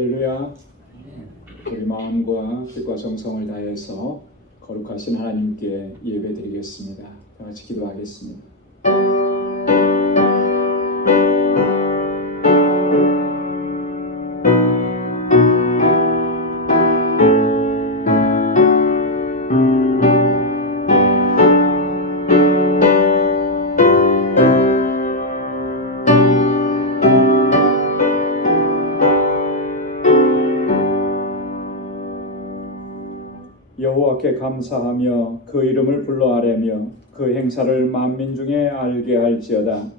할렐루야. 우리 마음과 뜻과 정성을 다해서 거룩하신 하나님께 예배드리겠습니다. 다 같이 기도하겠습니다. 여호와께 감사하며 그 이름을 불러 아뢰며 그 행사를 만민 중에 알게 할지어다.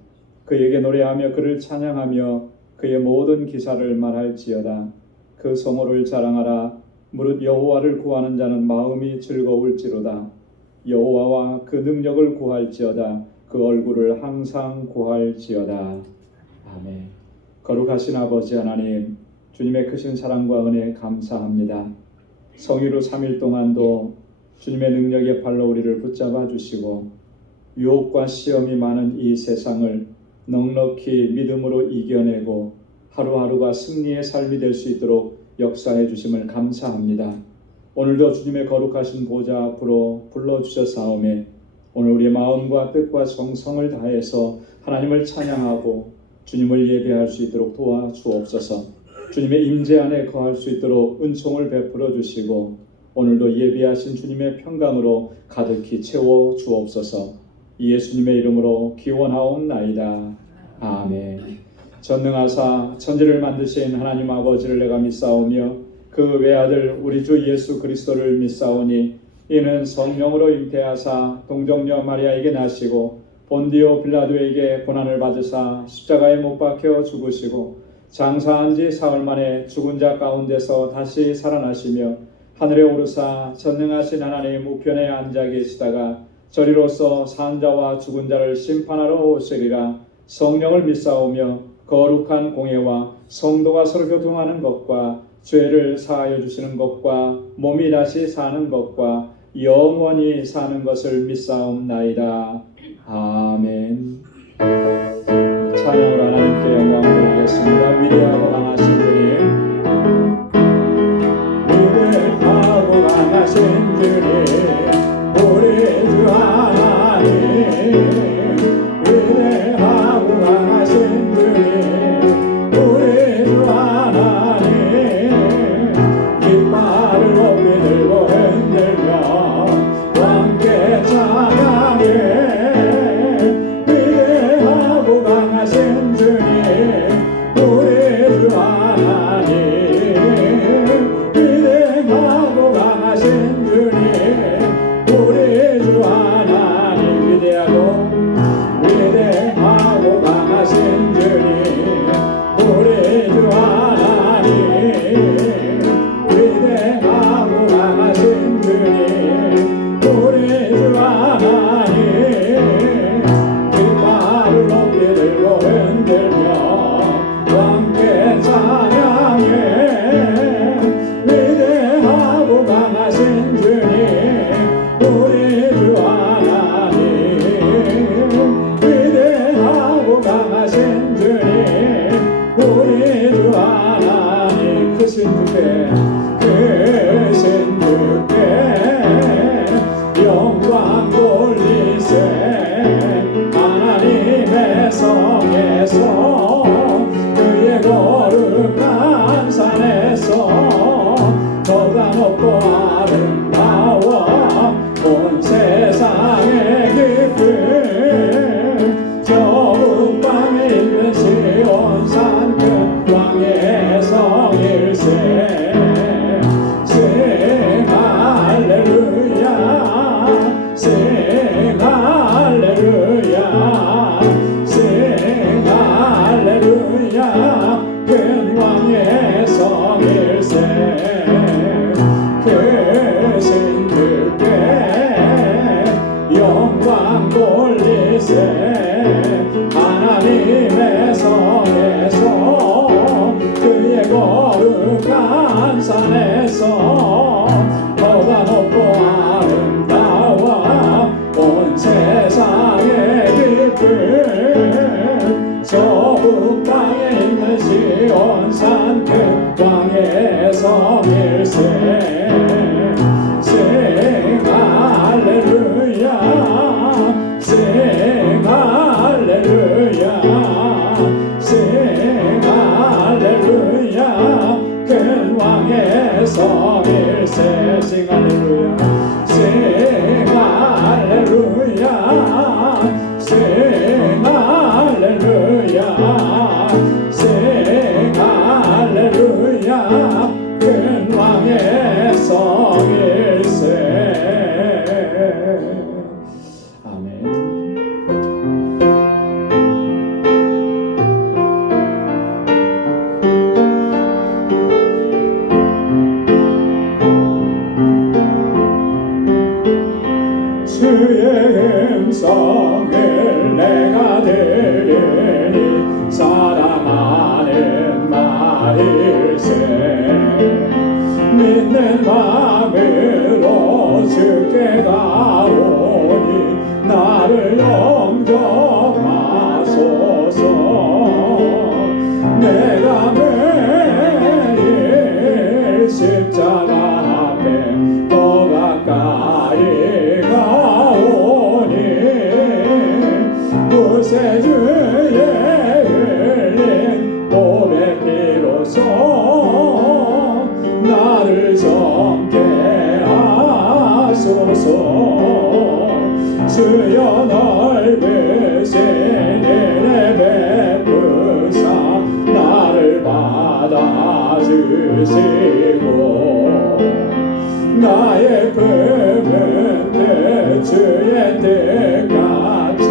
그에게 노래하며 그를 찬양하며 그의 모든 기사를 말할지어다. 그 성호를 자랑하라. 무릇 여호와를 구하는 자는 마음이 즐거울지로다. 여호와와 그 능력을 구할지어다. 그 얼굴을 항상 구할지어다. 아멘. 거룩하신 아버지 하나님, 주님의 크신 사랑과 은혜 감사합니다. 성의로 3일 동안도 주님의 능력의 발로 우리를 붙잡아 주시고 유혹과 시험이 많은 이 세상을 넉넉히 믿음으로 이겨내고 하루하루가 승리의 삶이 될 수 있도록 역사해 주심을 감사합니다. 오늘도 주님의 거룩하신 보좌 앞으로 불러주셨사오매 오늘 우리의 마음과 뜻과 정성을 다해서 하나님을 찬양하고 주님을 예배할 수 있도록 도와주옵소서. 주님의 임재 안에 거할 수 있도록 은총을 베풀어 주시고 오늘도 예비하신 주님의 평강으로 가득히 채워 주옵소서. 예수님의 이름으로 기원하옵나이다. 아멘. 전능하사 천지를 만드신 하나님 아버지를 내가 믿사오며 그 외아들 우리 주 예수 그리스도를 믿사오니 이는 성령으로 잉태하사 동정녀 마리아에게 나시고 본디오 빌라도에게 고난을 받으사 십자가에 못 박혀 죽으시고 장사한 지 사흘 만에 죽은 자 가운데서 다시 살아나시며 하늘에 오르사 전능하신 하나님 우편에 앉아 계시다가 저리로서 산 자와 죽은 자를 심판하러 오시리라. 성령을 믿사오며 거룩한 공예와 성도가 서로 교통하는 것과 죄를 사하여 주시는 것과 몸이 다시 사는 것과 영원히 사는 것을 믿사옵나이다. 아멘. 찬양으로 하나님께 영광 돌리겠습니다. 위대하고 강하신 주님, 위대하고 강하신 주님, 우리 주 하나님, 위대하고 강하신 주님, 우리 주 하나님, 깃발을 높이 들고 흔들며 함께 찬양해. 강하신 주님, 우리 주 하나님, 위대하고 강하신 주님, 주의 음성을 내가 들으니 사랑하는 말일세. 믿는 마음으로 주께 가오니 나를 영접하소서. 내가 매일 십자가 앞에 더 가까이 가오니 구세주의 흘린 몸의 피로써 나를 젊게 하소서. 주여 넓으신 은혜 베푸사 나를 받아주시고 나의 품은 주의 뜻같이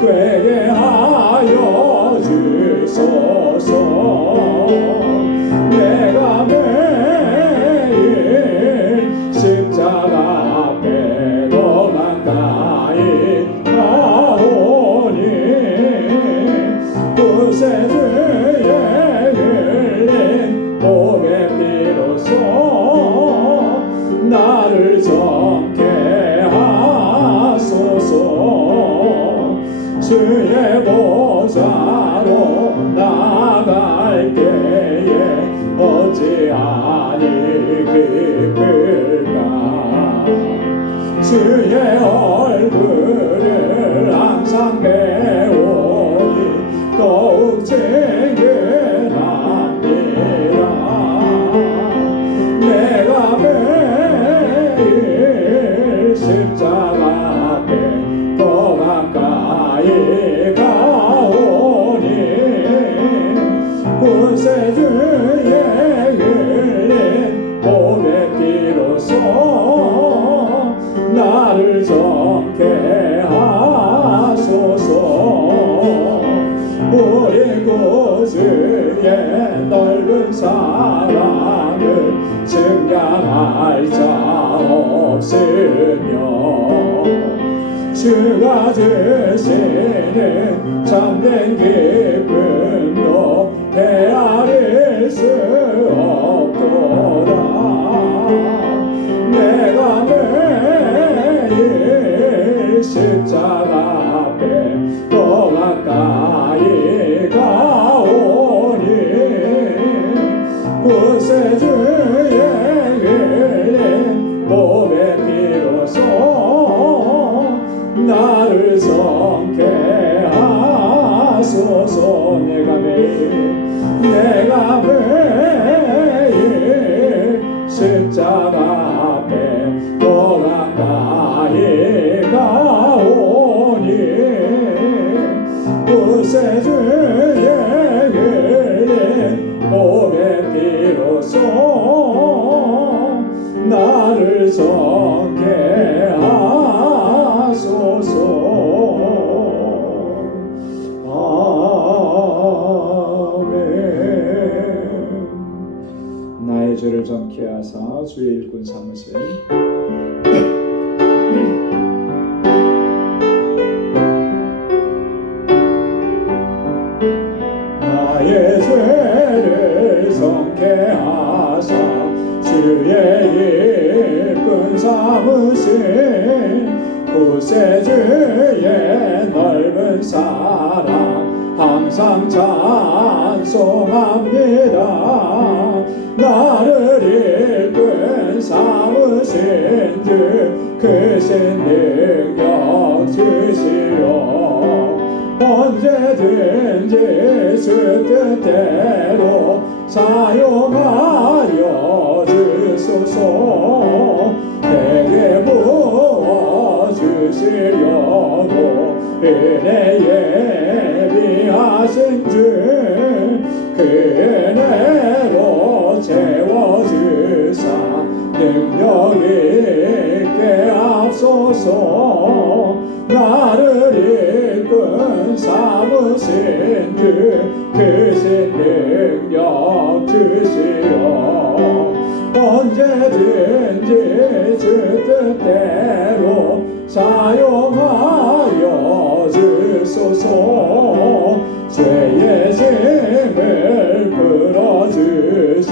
되게 하여 주소서. 내가 매일 십자가 앞에 더 가까이 가오니 구세주의 흘린 몸의 피로써 나를 젊게 하소서. 주의 보좌로 나갈 때에 어찌하니 기쁠까. 주의 얼굴을 항상 배우니 더욱 친근합니다. 내가 매일 십자가 앞에 더 가까이 가오니 구세주의 흘린 몸의 피로써 나를 젊게 하소서. 우리 구주의 넓은 사랑을 증량할 자 없으며 주가 주시는 참된 기쁨도 헤아릴 수 없도다. 내가 매일 십자가 앞에 더 가까이 가오니 구세주의 흘린 몸의 피로써 나를 젊게 하소서. 내가 매일 십자가 앞에 더 가까이 가오니 구세주의 흘린 몸의 피로써 나를 젊게 하소서. 나의 죄를 정케 하사 주의 일꾼 삼으신 나의 죄를 정케 하사 주의 일꾼 삼으신 구세주의 넓은 사랑 항상 찬송합니다. 나를 일꾼 삼으신 주 크신 능력 주시오. 언제든지 주 뜻대로 사용하여 주소서. 내게 부어주시려고 은혜 예비하신 주 그 은혜로 채워주사 능력 있게 앞서서 나를 일꾼 삼으신 주 크신 능력 주시오. 언제든지 주 뜻대로 사용하여 주소서. 죄의 짐을 풀어주신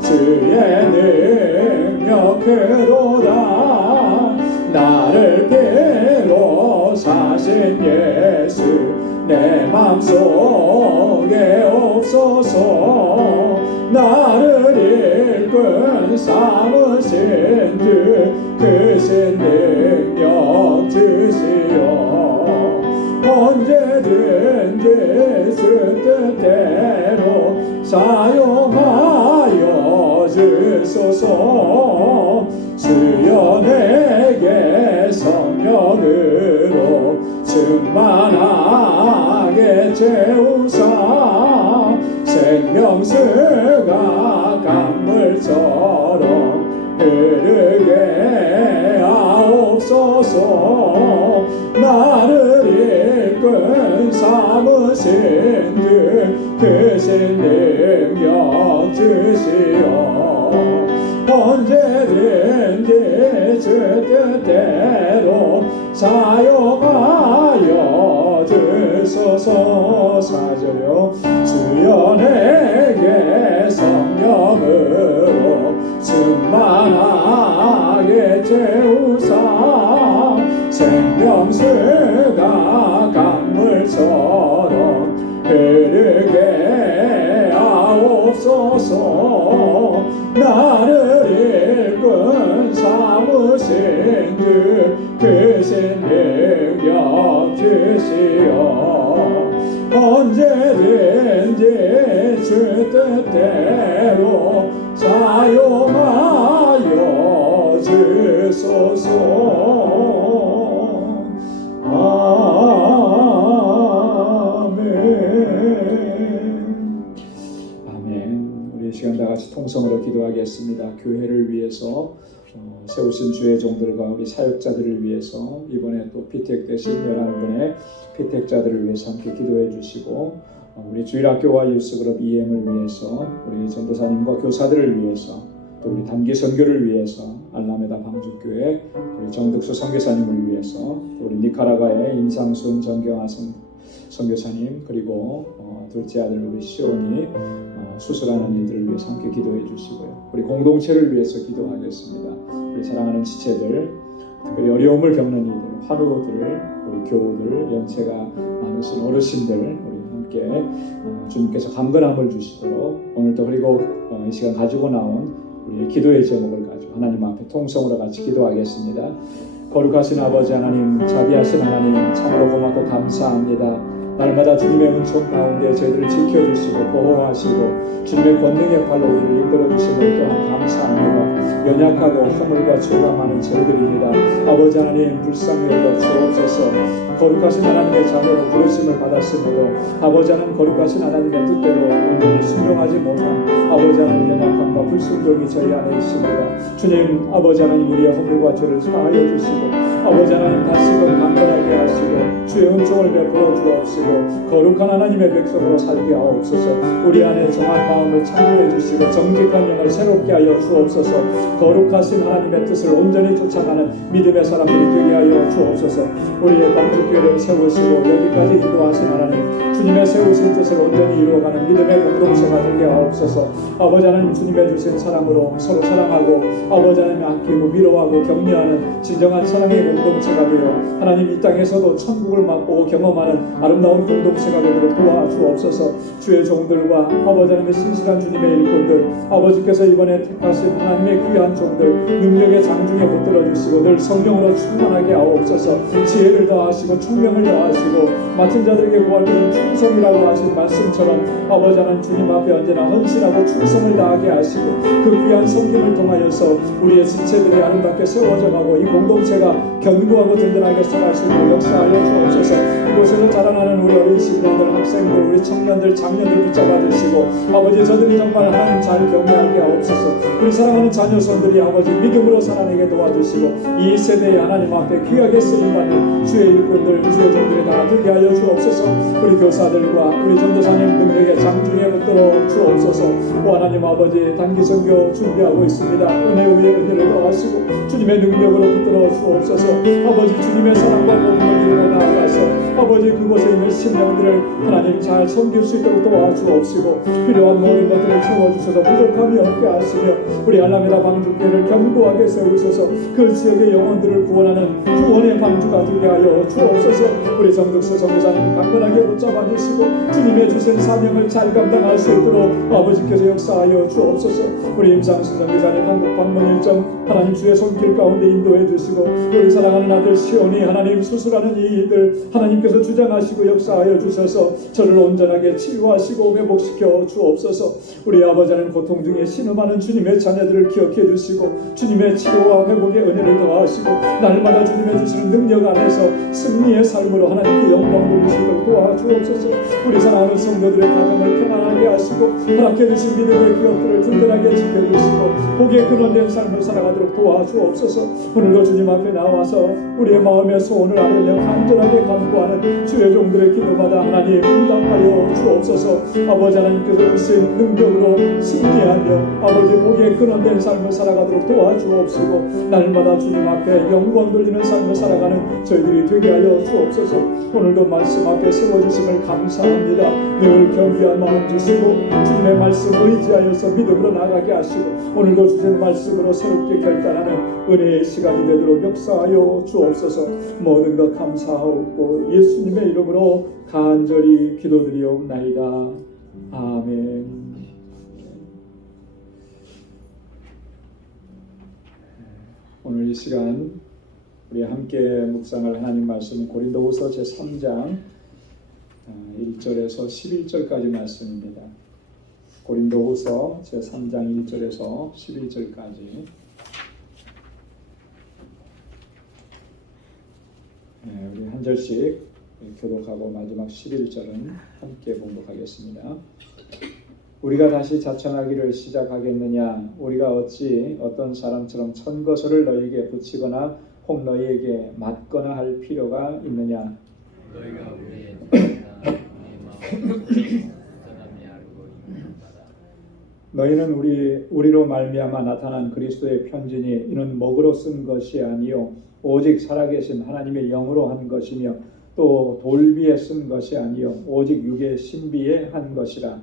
주의 능력 크도다. 나를 필로 사신 예수 내 맘속에 없소서. 나를 이끌 삼으신 주 크신 능력 주시오. 언제든지 주 뜻대로 사용하여 주소서. 주여 내게 성령으로 충만하게 채우사. 생명수가 강물처럼 흐르게 하옵소서. 나를 이끌 삼으신 주 크신 능력 주시오. 언제든지 주 뜻대로 사용하여 주소서. 4절요. 주여 내게 성령으로 충만하게 채우사. 생명수가 강물처럼 흐르게 하옵소서. 나를 이끌 삼으신 주 크신 능력 주시오. 언제든지 주 뜻대로 사용하여 주소서. 아멘. 우리 이 시간 다 같이 통성으로 기도하겠습니다. 교회를 위해서 세우신 주의 종들과 우리 사역자들을 위해서 이번에 또 피택되신 11분의 피택자들을 위해서 함께 기도해 주시고, 우리 주일학교와 유스그룹 EM을 위해서, 우리 전도사님과 교사들을 위해서, 또 우리 단기 선교를 위해서, 알라메다 방주교회 우리 정득수 선교사님을 위해서, 또 우리 니카라과의 임상순 정경화 선교사님, 그리고 둘째 아들 우리 시온이 수술하는 일들을 위해서 함께 기도해 주시고요. 우리 공동체를 위해서 기도하겠습니다. 우리 사랑하는 지체들, 특별히 어려움을 겪는 이들, 환우들, 우리 교우들, 연세가 많으신 어르신들, 우리 함께 주님께서 강건함을 주시도록 오늘도 그리고 이 시간 가지고 나온 우리의 기도의 제목을 가지고 하나님 앞에 통성으로 같이 기도하겠습니다. 거룩하신 아버지 하나님, 자비하신 하나님, 참으로 고맙고 감사합니다. 날마다 주님의 은총 가운데 저희들을 지켜주시고 보호하시고 주님의 권능의 발로 우리를 이끌어주심을 또한 감사합니다. 연약하고 허물과 죄가 많은 저희들입니다. 아버지 하나님, 불쌍히 여겨 주옵소서. 거룩하신 하나님의 자녀로 부르심을 받았음에도 아버지 하나님, 거룩하신 하나님의 뜻대로 온전히 순종하지 못한 아버지 하나님 연약함과 불순종이 저희 안에 있습니다. 주님, 아버지 하나님, 우리의 허물과 죄를 사하여 주시고 아버지 하나님, 다시금 강건하게 하시고 주의 은총을 베풀어 주옵시고 거룩한 하나님의 백성으로 살게 하옵소서. 우리 안에 정한 마음을 창조해 주시고 정직한 영을 새롭게 하여 주옵소서. 거룩하신 하나님의 뜻을 온전히 쫓아가는 믿음의 사람들이 되게 하여 주옵소서. 우리의 방주교회를 세우시고 여기까지 인도하신 하나님, 주님의 세우신 뜻을 온전히 이루어가는 믿음의 공동체가 되게 하옵소서. 아버지 하나님, 주님의 주신 사랑으로 서로 사랑하고 아버지 하나님 아끼고 위로하고 격려하는 진정한 사랑의 공동체가 되어 하나님 이 땅에서도 천국을 맛보고 경험하는 아름다운 공동체가 되도록 도와주옵소서. 주의 종들과 아버지 하나님의 신실한 주님의 일꾼들, 아버지께서 이번에 택하신 하나님의 귀한 종들 능력의 장중에 붙들어 주시고 늘 성령으로 충만하게 하옵소서. 지혜를 더하시고 총명을 더하시고 맡은 자들에게 구할 것은 충성이라고 하신 말씀처럼 아버지 하나님, 주님 앞에 언제나 헌신하고 충성을 다하게 하시고 그 귀한 섬김을 통하여서 우리의 지체들이 아름답게 세워져 가고 이 공동체가 견고하고 든든하게 살아가시고 역사하여 주옵소서. 이곳에서 자라나는 우리 어린 시민들, 학생들, 우리 청년들, 장년들 붙잡아 주시고 아버지 저들이 정말 하나님 잘 경외하게 하옵소서. 우리 사랑하는 자녀손들이 아버지 믿음으로 살아내게 도와주시고 이 세대의 하나님 앞에 귀하게 쓰임받는 주의 일꾼들, 주의 종들이 다 되게 하여 주옵소서. 우리 교사들과 우리 전도사님 능력의 장중에 붙들어 주옵소서. 하나님 아버지 단기 선교 준비하고 있습니다. 은혜 위에 은혜를 더하시고 주님의 능력으로 붙들어 주옵소서. 아버지 주님의 사랑과 복음을 이루어 나아가서 아버지 그곳에 있는 심령들을 하나님 잘 섬길 수 있도록 도와주옵시고 필요한 모든 것들을 채워주셔서 부족함이 없게 하시며 우리 알라메다 방주교회를 견고하게 세우셔서 그 지역의 영혼들을 구원하는 구원의 방주가 되게 하여 주옵소서. 우리 정득수 선교사님 강건하게 붙잡아 주시고 주님의 주신 사명을 잘 감당할 수 있도록 아버지께서 역사하여 주옵소서. 우리 임상수 선교사님 한국 방문 일정 하나님 주의 손길 가운데 인도해 주시고 우리 사랑하는 아들 시온이 하나님 수술하는 이 일들 하나님께서 주장하시고 역사하여 주셔서 저를 온전하게 치유하시고 회복시켜 주옵소서. 우리 아버지는 고통 중에 신음하는 주님의 자녀들을 기억해 주시고 주님의 치료와 회복의 은혜를 더하시고 날마다 주님의 주시는 능력 안에서 승리의 삶으로 하나님께 영광 돌리시도록 도와주옵소서. 우리 사랑하는 성도들의 가정을 평안하게 하시고 허락해 주신 믿음의 기업들을 든든하게 지켜주시고 복의 근원된 삶을 살아가도록 도와주옵소서. 오늘도 주님 앞에 나와서 우리의 마음의 소원을 아뢰며 간절하게 간구하는 주의 종들의 기도마다 하나님 응답하여 주옵소서. 아버지 하나님께서 주신 능력으로 승리하며 아버지 복의 근원된 삶을 살아가도록 도와주옵시고 날마다 주님 앞에 영광 돌리는 삶을 살아가는 저희들이 되게 하여 주옵소서. 오늘도 말씀 앞에 세워주심을 감사합니다. 늘 겸비한 마음 주시고 주님의 말씀 의지하여서 믿음으로 나가게 하시고 오늘도 주신 말씀으로 새롭게 결단하는 은혜의 시간이 되도록 역사하여 주옵소서. 모든 것 감사하옵고 예수님의 이름으로 간절히 기도드리옵나이다. 아멘. 오늘 이 시간 우리 함께 묵상할 하나님 말씀은 고린도후서 제3장 1절에서 11절까지 말씀입니다. 고린도후서 제3장 1절에서 11절까지 우리 한 절씩 교독하고 마지막 11절은 함께 봉독하겠습니다. 우리가 다시 자청하기를 시작하겠느냐? 우리가 어찌 어떤 사람처럼 천거설을 너희에게 붙이거나 혹 너희에게 맞거나 할 필요가 있느냐? 너희가 우리의 너희는 우리로 말미암아 나타난 그리스도의 편지니 이는 먹으로 쓴 것이 아니요 오직 살아계신 하나님의 영으로 한 것이며 또 돌비에 쓴 것이 아니요 오직 육의 신비에 한 것이라.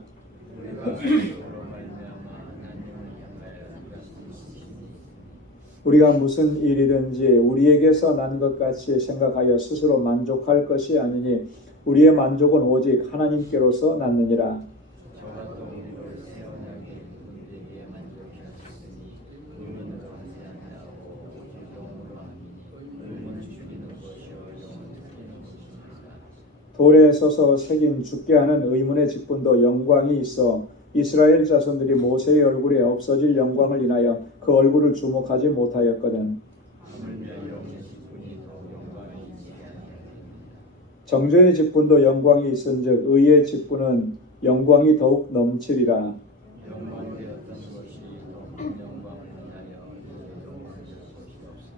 우리가 무슨 일이든지 우리에게서 난 것 같이 생각하여 스스로 만족할 것이 아니니 우리의 만족은 오직 하나님께로서 났느니라. 돌에 서서 새긴 죽게 하는 의문의 직분도 영광이 있어 이스라엘 자손들이 모세의 얼굴에 없어질 영광을 인하여 그 얼굴을 주목하지 못하였거든. 정죄의 직분도 영광이 있은즉 의의 직분은 영광이 더욱 넘치리라.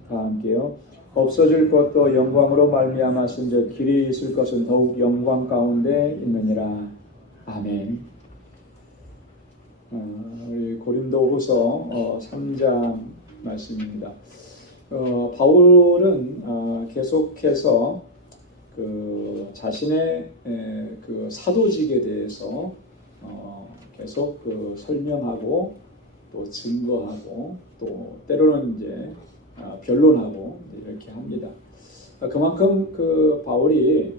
다 함께요. 없어질 것도 영광으로 말미암았은즉 길이 있을 것은 더욱 영광 가운데 있느니라. 아멘. 우리 고린도후서 3장 말씀입니다. 바울은 계속해서 그 자신의 그 사도직에 대해서 계속 그 설명하고 또 증거하고 또 때로는 이제 변론하고 이렇게 합니다. 그만큼 그 바울이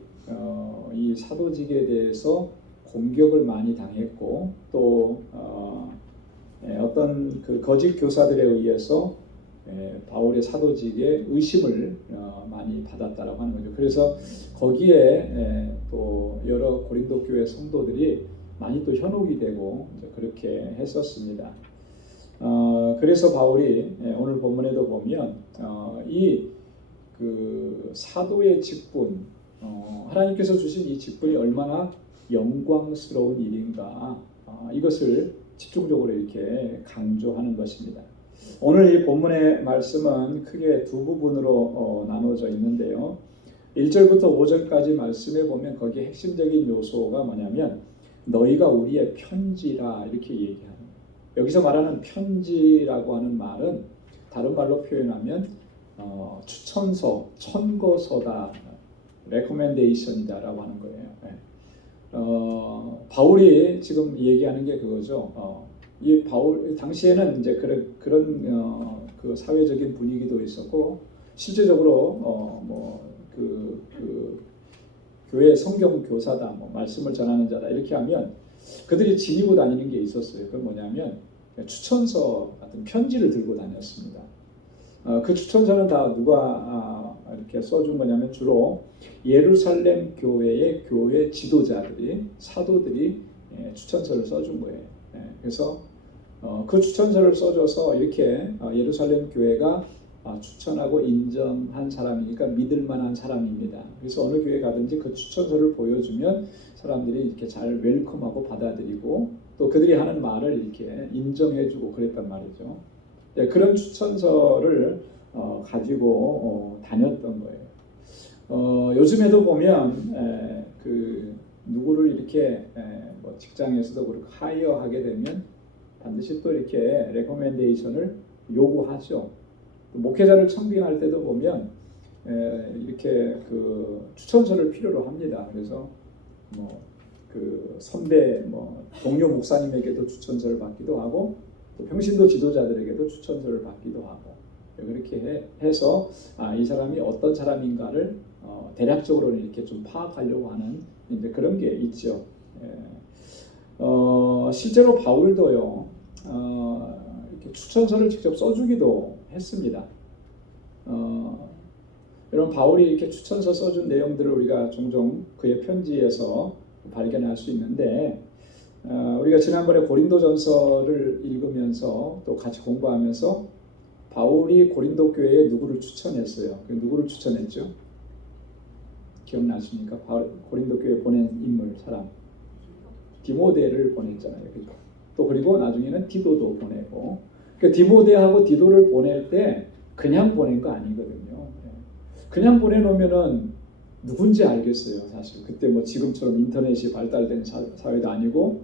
이 사도직에 대해서 공격을 많이 당했고 또 어떤 그 거짓 교사들에 의해서 바울의 사도직에 의심을 많이 받았다라고 하는 거죠. 그래서 거기에 또 여러 고린도 교회 성도들이 많이 또 현혹이 되고 그렇게 했었습니다. 그래서 바울이 오늘 본문에도 보면 이 그 사도의 직분 하나님께서 주신 이 직분이 얼마나 영광스러운 일인가, 이것을 집중적으로 이렇게 강조하는 것입니다. 오늘 이 본문의 말씀은 크게 두 부분으로 나눠져 있는데요. 1절부터 5절까지 말씀에 보면 거기에 핵심적인 요소가 뭐냐면 너희가 우리의 편지라 이렇게 얘기하는 거예요. 여기서 말하는 편지라고 하는 말은 다른 말로 표현하면 추천서, 천거서다, recommendation이다라고 하는 거예요. 바울이 지금 얘기하는 게 그거죠. 이 바울 당시에는 이제 그런 그 사회적인 분위기도 있었고 실제적으로 그 교회 성경 교사다, 뭐 말씀을 전하는 자다 이렇게 하면 그들이 지니고 다니는 게 있었어요. 그건 뭐냐면 추천서 같은 편지를 들고 다녔습니다. 그 추천서는 다 누가 이렇게 써준 거냐면 주로 예루살렘 교회의 교회 지도자들이 사도들이 추천서를 써준 거예요. 그래서 그 추천서를 써줘서 이렇게 예루살렘 교회가 추천하고 인정한 사람이니까 믿을 만한 사람입니다. 그래서 어느 교회 가든지 그 추천서를 보여주면 사람들이 이렇게 잘 웰컴하고 받아들이고 또 그들이 하는 말을 이렇게 인정해주고 그랬단 말이죠. 그런 추천서를 가지고 다녔던 거예요. 요즘에도 보면 그 누구를 이렇게 뭐 직장에서도 그렇고 하이어하게 되면 반드시 또 이렇게 레코멘데이션을 요구하죠. 목회자를 청빙할 때도 보면 이렇게 그 추천서를 필요로 합니다. 그래서 뭐 그 선배 동료 목사님에게도 추천서를 받기도 하고 또 평신도 지도자들에게도 추천서를 받기도 하고 그렇게 해서 이 사람이 어떤 사람인가를 대략적으로는 이렇게 좀 파악하려고 하는 이제 그런 게 있죠. 실제로 바울도요 이렇게 추천서를 직접 써주기도 했습니다. 여러분 바울이 이렇게 추천서 써준 내용들을 우리가 종종 그의 편지에서 발견할 수 있는데 우리가 지난번에 고린도전서를 읽으면서 또 같이 공부하면서 바울이 고린도 교회에 누구를 추천했어요. 누구를 추천했죠? 기억나십니까? 고린도 교회에 보낸 인물 사람 디모데를 보냈잖아요. 또 그리고 나중에는 디도도 보내고 디모데하고 디도를 보낼 때 그냥 보낸 거 아니거든요. 그냥 보내놓으면은 누군지 알겠어요. 사실 그때 뭐 지금처럼 인터넷이 발달된 사회도 아니고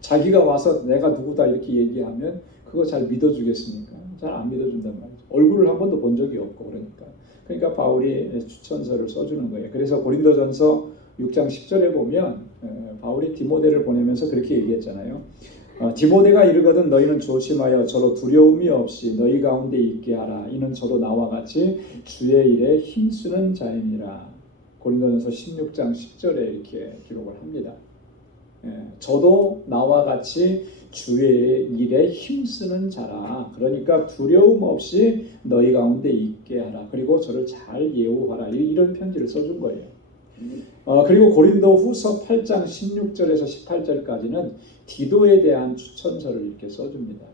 자기가 와서 내가 누구다 이렇게 얘기하면 그거 잘 믿어주겠습니까? 잘 안 믿어준단 말이죠. 얼굴을 한 번도 본 적이 없고 그러니까 바울이 추천서를 써주는 거예요. 그래서 고린도전서 6장 10절에 보면 바울이 디모데를 보내면서 그렇게 얘기했잖아요. 디모데가 이르거든 너희는 조심하여 저로 두려움이 없이 너희 가운데 있게 하라. 이는 저도 나와 같이 주의 일에 힘쓰는 자이니라. 고린도전서 16장 10절에 이렇게 기록을 합니다. 저도 나와 같이 주의 일에 힘쓰는 자라. 그러니까 두려움 없이 너희 가운데 있게 하라. 그리고 저를 잘 예우하라. 이런 편지를 써준 거예요. 그리고 고린도 후서 8장 16절에서 18절까지는 디도에 대한 추천서를 이렇게 써줍니다.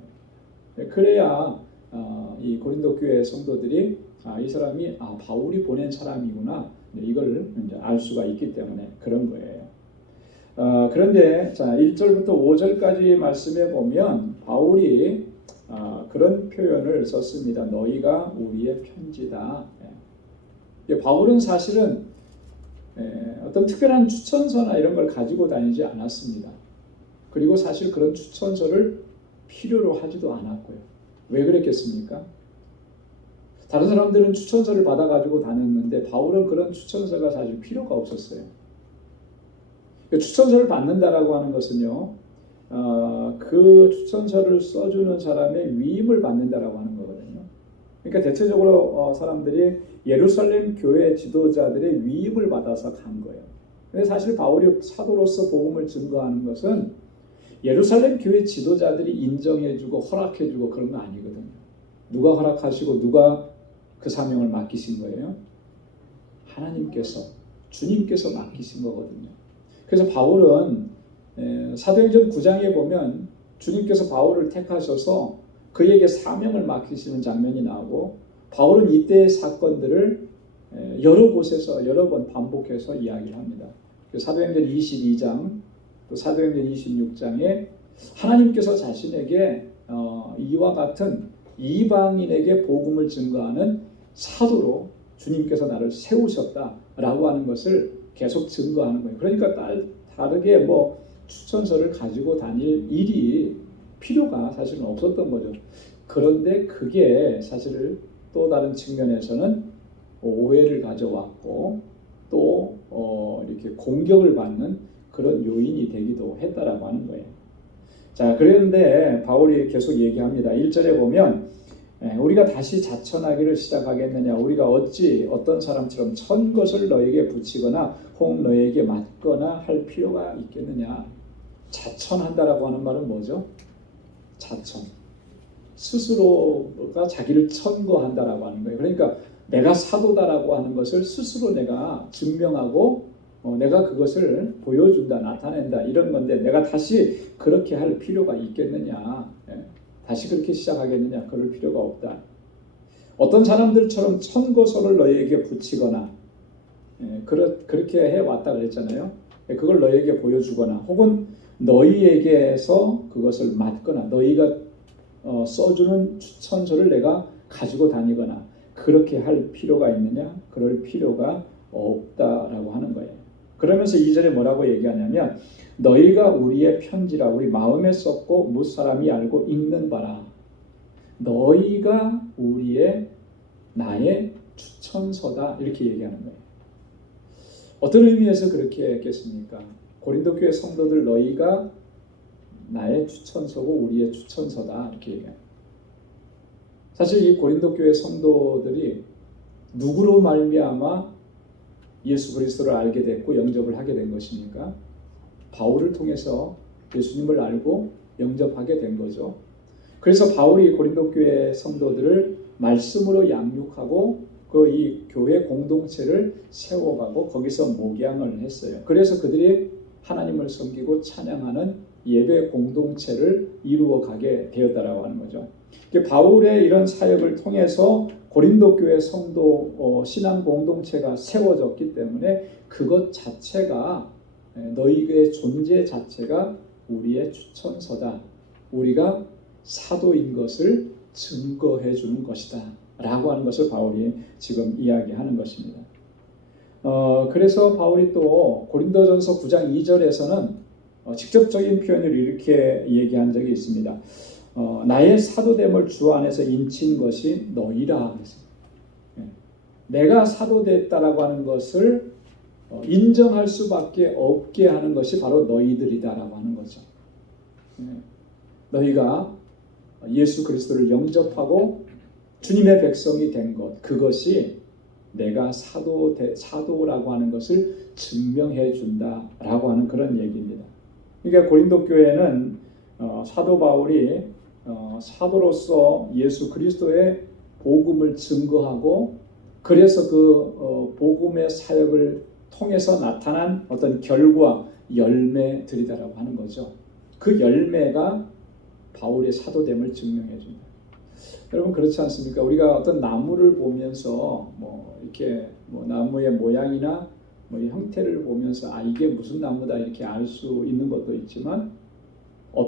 그래야 이 고린도 교회 성도들이 이 사람이 바울이 보낸 사람이구나 이걸 이제 알 수가 있기 때문에 그런 거예요. 그런데 자 1절부터 5절까지 말씀해 보면 바울이 그런 표현을 썼습니다. 너희가 우리의 편지다. 바울은 사실은 어떤 특별한 추천서나 이런 걸 가지고 다니지 않았습니다. 그리고 사실 그런 추천서를 필요로 하지도 않았고요. 왜 그랬겠습니까? 다른 사람들은 추천서를 받아가지고 다녔는데 바울은 그런 추천서가 사실 필요가 없었어요. 추천서를 받는다라고 하는 것은요, 그 추천서를 써주는 사람의 위임을 받는다라고 하는 거거든요. 그러니까 대체적으로 사람들이 예루살렘 교회 지도자들의 위임을 받아서 간 거예요. 근데 사실 바울이 사도로서 복음을 증거하는 것은 예루살렘 교회 지도자들이 인정해주고 허락해주고 그런 거 아니거든요. 누가 허락하시고 누가 그 사명을 맡기신 거예요? 하나님께서, 주님께서 맡기신 거거든요. 그래서 바울은 사도행전 9장에 보면 주님께서 바울을 택하셔서 그에게 사명을 맡기시는 장면이 나오고 바울은 이때의 사건들을 여러 곳에서 여러 번 반복해서 이야기를 합니다. 사도행전 22장 또 사도행전 26장에 하나님께서 자신에게 이와 같은 이방인에게 복음을 증거하는 사도로 주님께서 나를 세우셨다라고 하는 것을 계속 증거하는 거예요. 그러니까 다르게 추천서를 가지고 다닐 일이 필요가 사실은 없었던 거죠. 그런데 그게 사실 또 다른 측면에서는 오해를 가져왔고 또 이렇게 공격을 받는 그런 요인이 되기도 했다라고 하는 거예요. 자, 그런데 바울이 계속 얘기합니다. 1절에 보면 우리가 다시 자천하기를 시작하겠느냐, 우리가 어찌 어떤 사람처럼 천 것을 너에게 붙이거나 혹 너에게 맞거나 할 필요가 있겠느냐. 자천한다라고 하는 말은 뭐죠? 자천, 스스로가 자기를 천거한다라고 하는 거예요. 그러니까 내가 사도다라고 하는 것을 스스로 내가 증명하고 내가 그것을 보여준다, 나타낸다, 이런 건데 내가 다시 그렇게 할 필요가 있겠느냐, 다시 그렇게 시작하겠느냐, 그럴 필요가 없다. 어떤 사람들처럼 천거소를 너희에게 붙이거나 그렇게 해왔다 그랬잖아요. 그걸 너희에게 보여주거나 혹은 너희에게서 그것을 맡거나 너희가 써주는 추천서를 내가 가지고 다니거나 그렇게 할 필요가 있느냐? 그럴 필요가 없다라고 하는 거예요. 그러면서 2절에 뭐라고 얘기하냐면 너희가 우리의 편지라 우리 마음에 썼고 무사람이 알고 읽는 바라. 너희가 나의 추천서다, 이렇게 얘기하는 거예요. 어떤 의미에서 그렇게 했겠습니까? 고린도 교회 성도들, 너희가 나의 추천서고 우리의 추천서다, 이렇게 얘기해요. 사실 이 고린도 교회 성도들이 누구로 말미암아 예수 그리스도를 알게 됐고 영접을 하게 된 것입니까? 바울을 통해서 예수님을 알고 영접하게 된 거죠. 그래서 바울이 고린도 교회 성도들을 말씀으로 양육하고 이 교회 공동체를 세워가고 거기서 목양을 했어요. 그래서 그들이 하나님을 섬기고 찬양하는 예배 공동체를 이루어가게 되었다라고 하는 거죠. 바울의 이런 사역을 통해서 고린도 교회 성도 신앙 공동체가 세워졌기 때문에 그것 자체가, 너희의 존재 자체가 우리의 추천서다, 우리가 사도인 것을 증거해 주는 것이다 라고 하는 것을 바울이 지금 이야기하는 것입니다. 그래서 바울이 또 고린도전서 9장 2절에서는 직접적인 표현을 이렇게 얘기한 적이 있습니다. 나의 사도됨을 주 안에서 인친 것이 너희라. 내가 사도됐다라고 하는 것을 인정할 수밖에 없게 하는 것이 바로 너희들이다라고 하는 거죠. 너희가 예수 그리스도를 영접하고 주님의 백성이 된 것, 그것이 내가 사도라고 하는 것을 증명해 준다라고 하는 그런 얘기입니다. 그러니까 고린도 교회는 사도 바울이 사도로서 예수 그리스도의 복음을 증거하고 그래서 그 복음의 사역을 통해서 나타난 어떤 결과, 열매들이다라고 하는 거죠. 그 열매가 바울의 사도됨을 증명해 준다. 여러분 그렇지 않습니까? 우리가 어떤 나무를 보면서 이렇게 나무의 모양이나 형태를 보면서 이게 무슨 나무다 이렇게 알 수 있는 것도 있지만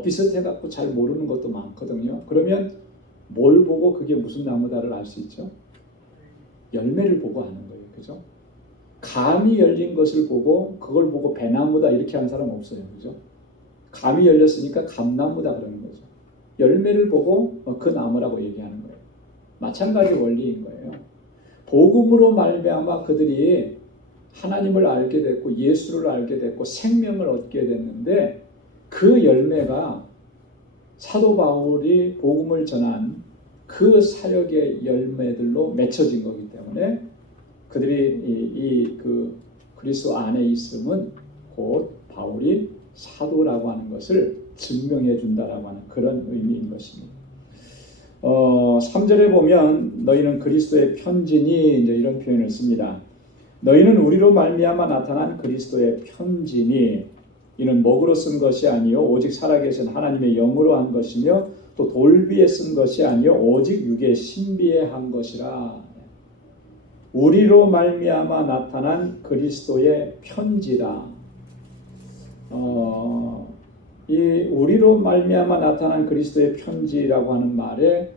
비슷해 갖고 잘 모르는 것도 많거든요. 그러면 뭘 보고 그게 무슨 나무다를 알 수 있죠? 열매를 보고 아는 거예요. 그죠? 감이 열린 것을 보고 그걸 보고 배나무다 이렇게 하는 사람 없어요. 그죠? 감이 열렸으니까 감나무다 그러는 거죠. 열매를 보고 그 나무라고 얘기하는 거예요. 마찬가지 원리인 거예요. 복음으로 말미암아 그들이 하나님을 알게 됐고 예수를 알게 됐고 생명을 얻게 됐는데 그 열매가 사도 바울이 복음을 전한 그 사역의 열매들로 맺혀진 거기 때문에 그들이 그 그리스도 안에 있음은 곧 바울이 사도라고 하는 것을 증명해 준다라고 하는 그런 의미인 것입니다. 3절에 보면 너희는 그리스도의 편지니 이제 이런 표현을 씁니다. 너희는 우리로 말미암아 나타난 그리스도의 편지니 이는 먹으로 쓴 것이 아니요 오직 살아계신 하나님의 영으로 한 것이며 또 돌비에 쓴 것이 아니요 오직 육의 신비에 한 것이라. 우리로 말미암아 나타난 그리스도의 편지라. 이 우리로 말미암아 나타난 그리스도의 편지라고 하는 말의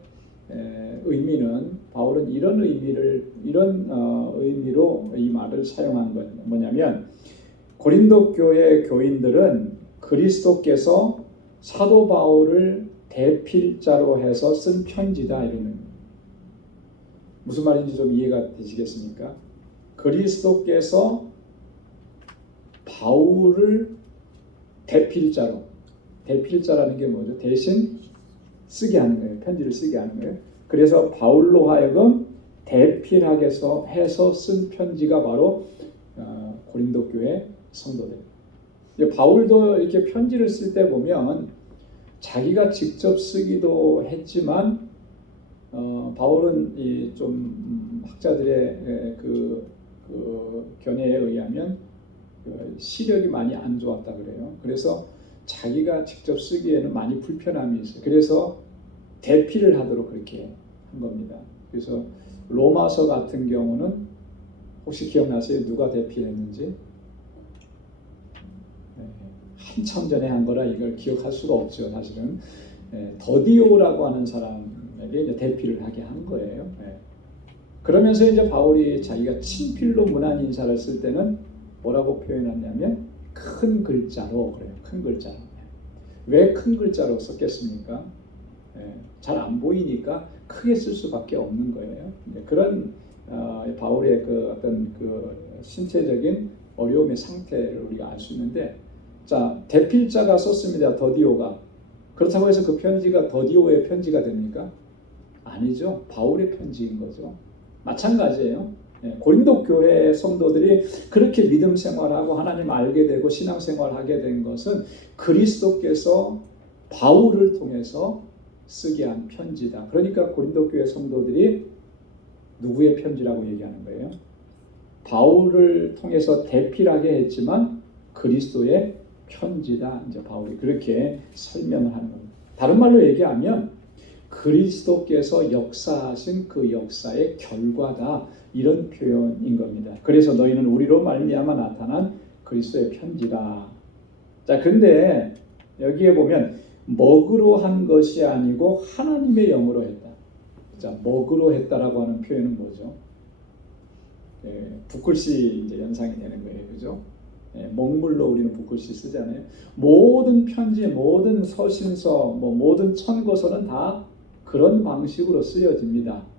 의미는 바울은 이런 의미로 이 말을 사용한 것 뭐냐면 고린도 교회 교인들은 그리스도께서 사도 바울을 대필자로 해서 쓴 편지다 이런 의미. 무슨 말인지 좀 이해가 되시겠습니까? 그리스도께서 바울을 대필자라는 게 뭐죠? 대신 쓰게 하는 거예요. 편지를 쓰게 하는 거예요. 그래서 바울로 하여금 대필하게 해서 쓴 편지가 바로 고린도 교회 성도들. 바울도 이렇게 편지를 쓸 때 보면 자기가 직접 쓰기도 했지만 바울은 좀 학자들의 그 견해에 의하면 시력이 많이 안 좋았다 그래요. 그래서 자기가 직접 쓰기에는 많이 불편함이 있어요. 그래서 대필을 하도록 그렇게 한 겁니다. 그래서 로마서 같은 경우는 혹시 기억나세요? 누가 대필했는지? 한참 전에 한 거라 이걸 기억할 수가 없죠. 사실은 더디오라고 하는 사람에게 이제 대필을 하게 한 거예요. 그러면서 이제 바울이 자기가 친필로 문안 인사를 쓸 때는 뭐라고 표현하냐면 큰 글자로 그래요. 큰 글자로. 왜 큰 글자로 썼겠습니까? 잘 안 보이니까 크게 쓸 수밖에 없는 거예요. 그런 바울의 그 어떤 그 신체적인 어려움의 상태를 우리가 알 수 있는데, 자 대필자가 썼습니다. 더디오가. 그렇다고 해서 그 편지가 더디오의 편지가 됩니까? 아니죠. 바울의 편지인 거죠. 마찬가지예요. 고린도 교회 성도들이 그렇게 믿음 생활하고 하나님 알게 되고 신앙 생활하게 된 것은 그리스도께서 바울을 통해서 쓰게 한 편지다. 그러니까 고린도 교회 성도들이 누구의 편지라고 얘기하는 거예요? 바울을 통해서 대필하게 했지만 그리스도의 편지다. 이제 바울이 그렇게 설명을 하는 겁니다. 다른 말로 얘기하면 그리스도께서 역사하신 그 역사의 결과다. 이런 표현인 겁니다. 그래서 너희는 우리로 말미암아 나타난 그리스도의 편지다. 자, 근데 여기에 보면 먹으로 한 것이 아니고 하나님의 영으로 했다. 자, 먹으로 했다라고 하는 표현은 뭐죠? 붓글씨 이제 연상이 되는 거예요, 그죠? 먹물로 우리는 붓글씨 쓰잖아요. 모든 편지, 모든 서신서, 모든 천거서는 다 그런 방식으로 쓰여집니다.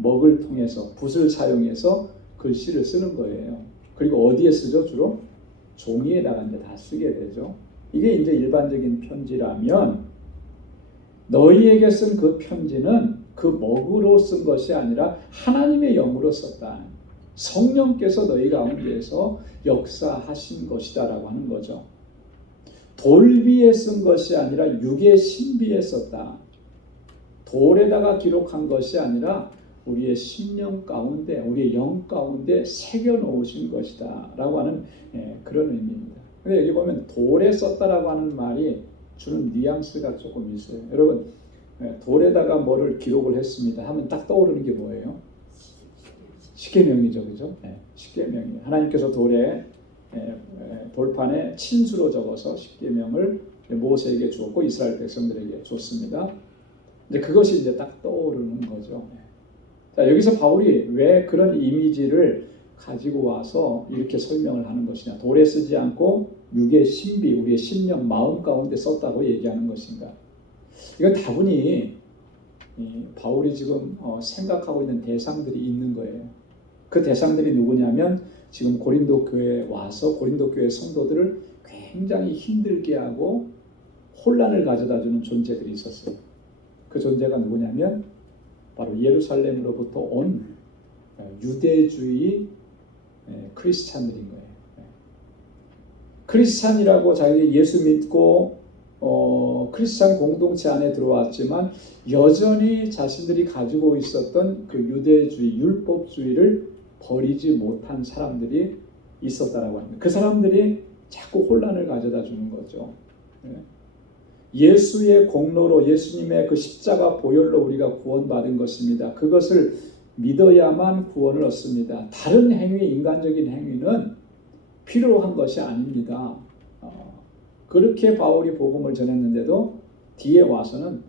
먹을 통해서 붓을 사용해서 글씨를 쓰는 거예요. 그리고 어디에 쓰죠? 주로 종이에다가 이제 다 쓰게 되죠. 이게 이제 일반적인 편지라면 너희에게 쓴 그 편지는 그 먹으로 쓴 것이 아니라 하나님의 영으로 썼다. 성령께서 너희 가운데에서 역사하신 것이다라고 하는 거죠. 돌비에 쓴 것이 아니라 육의 신비에 썼다. 돌에다가 기록한 것이 아니라 우리의 심령 가운데, 우리의 영 가운데 새겨놓으신 것이다 라고 하는 그런 의미입니다. 근데 여기 보면 돌에 썼다라고 하는 말이 주는 뉘앙스가 조금 있어요. 여러분 돌에다가 뭐를 기록을 했습니다 하면 딱 떠오르는 게 뭐예요? 십계명이죠, 그죠? 십계명이 하나님께서 돌판에 친수로 적어서 십계명을 모세에게 주었고 이스라엘 백성들에게 줬습니다. 이제 그것이 이제 딱 떠오르는 거죠. 자, 여기서 바울이 왜 그런 이미지를 가지고 와서 이렇게 설명을 하는 것이냐? 돌에 쓰지 않고 육의 신비, 우리의 심령, 마음 가운데 썼다고 얘기하는 것인가? 이건 다분히 바울이 지금 생각하고 있는 대상들이 있는 거예요. 그 대상들이 누구냐면 지금 고린도 교회에 와서 고린도 교회 성도들을 굉장히 힘들게 하고 혼란을 가져다주는 존재들이 있었어요. 그 존재가 누구냐면 바로 예루살렘으로부터 온 유대주의 크리스찬들인 거예요. 크리스찬이라고 자기 예수 믿고 크리스찬 공동체 안에 들어왔지만 여전히 자신들이 가지고 있었던 그 유대주의, 율법주의를 버리지 못한 사람들이 있었다라고 합니다. 그 사람들이 자꾸 혼란을 가져다 주는 거죠. 예수의 공로로 예수님의 그 십자가 보혈로 우리가 구원받은 것입니다. 그것을 믿어야만 구원을 얻습니다. 다른 행위, 인간적인 행위는 필요한 것이 아닙니다. 그렇게 바울이 복음을 전했는데도 뒤에 와서는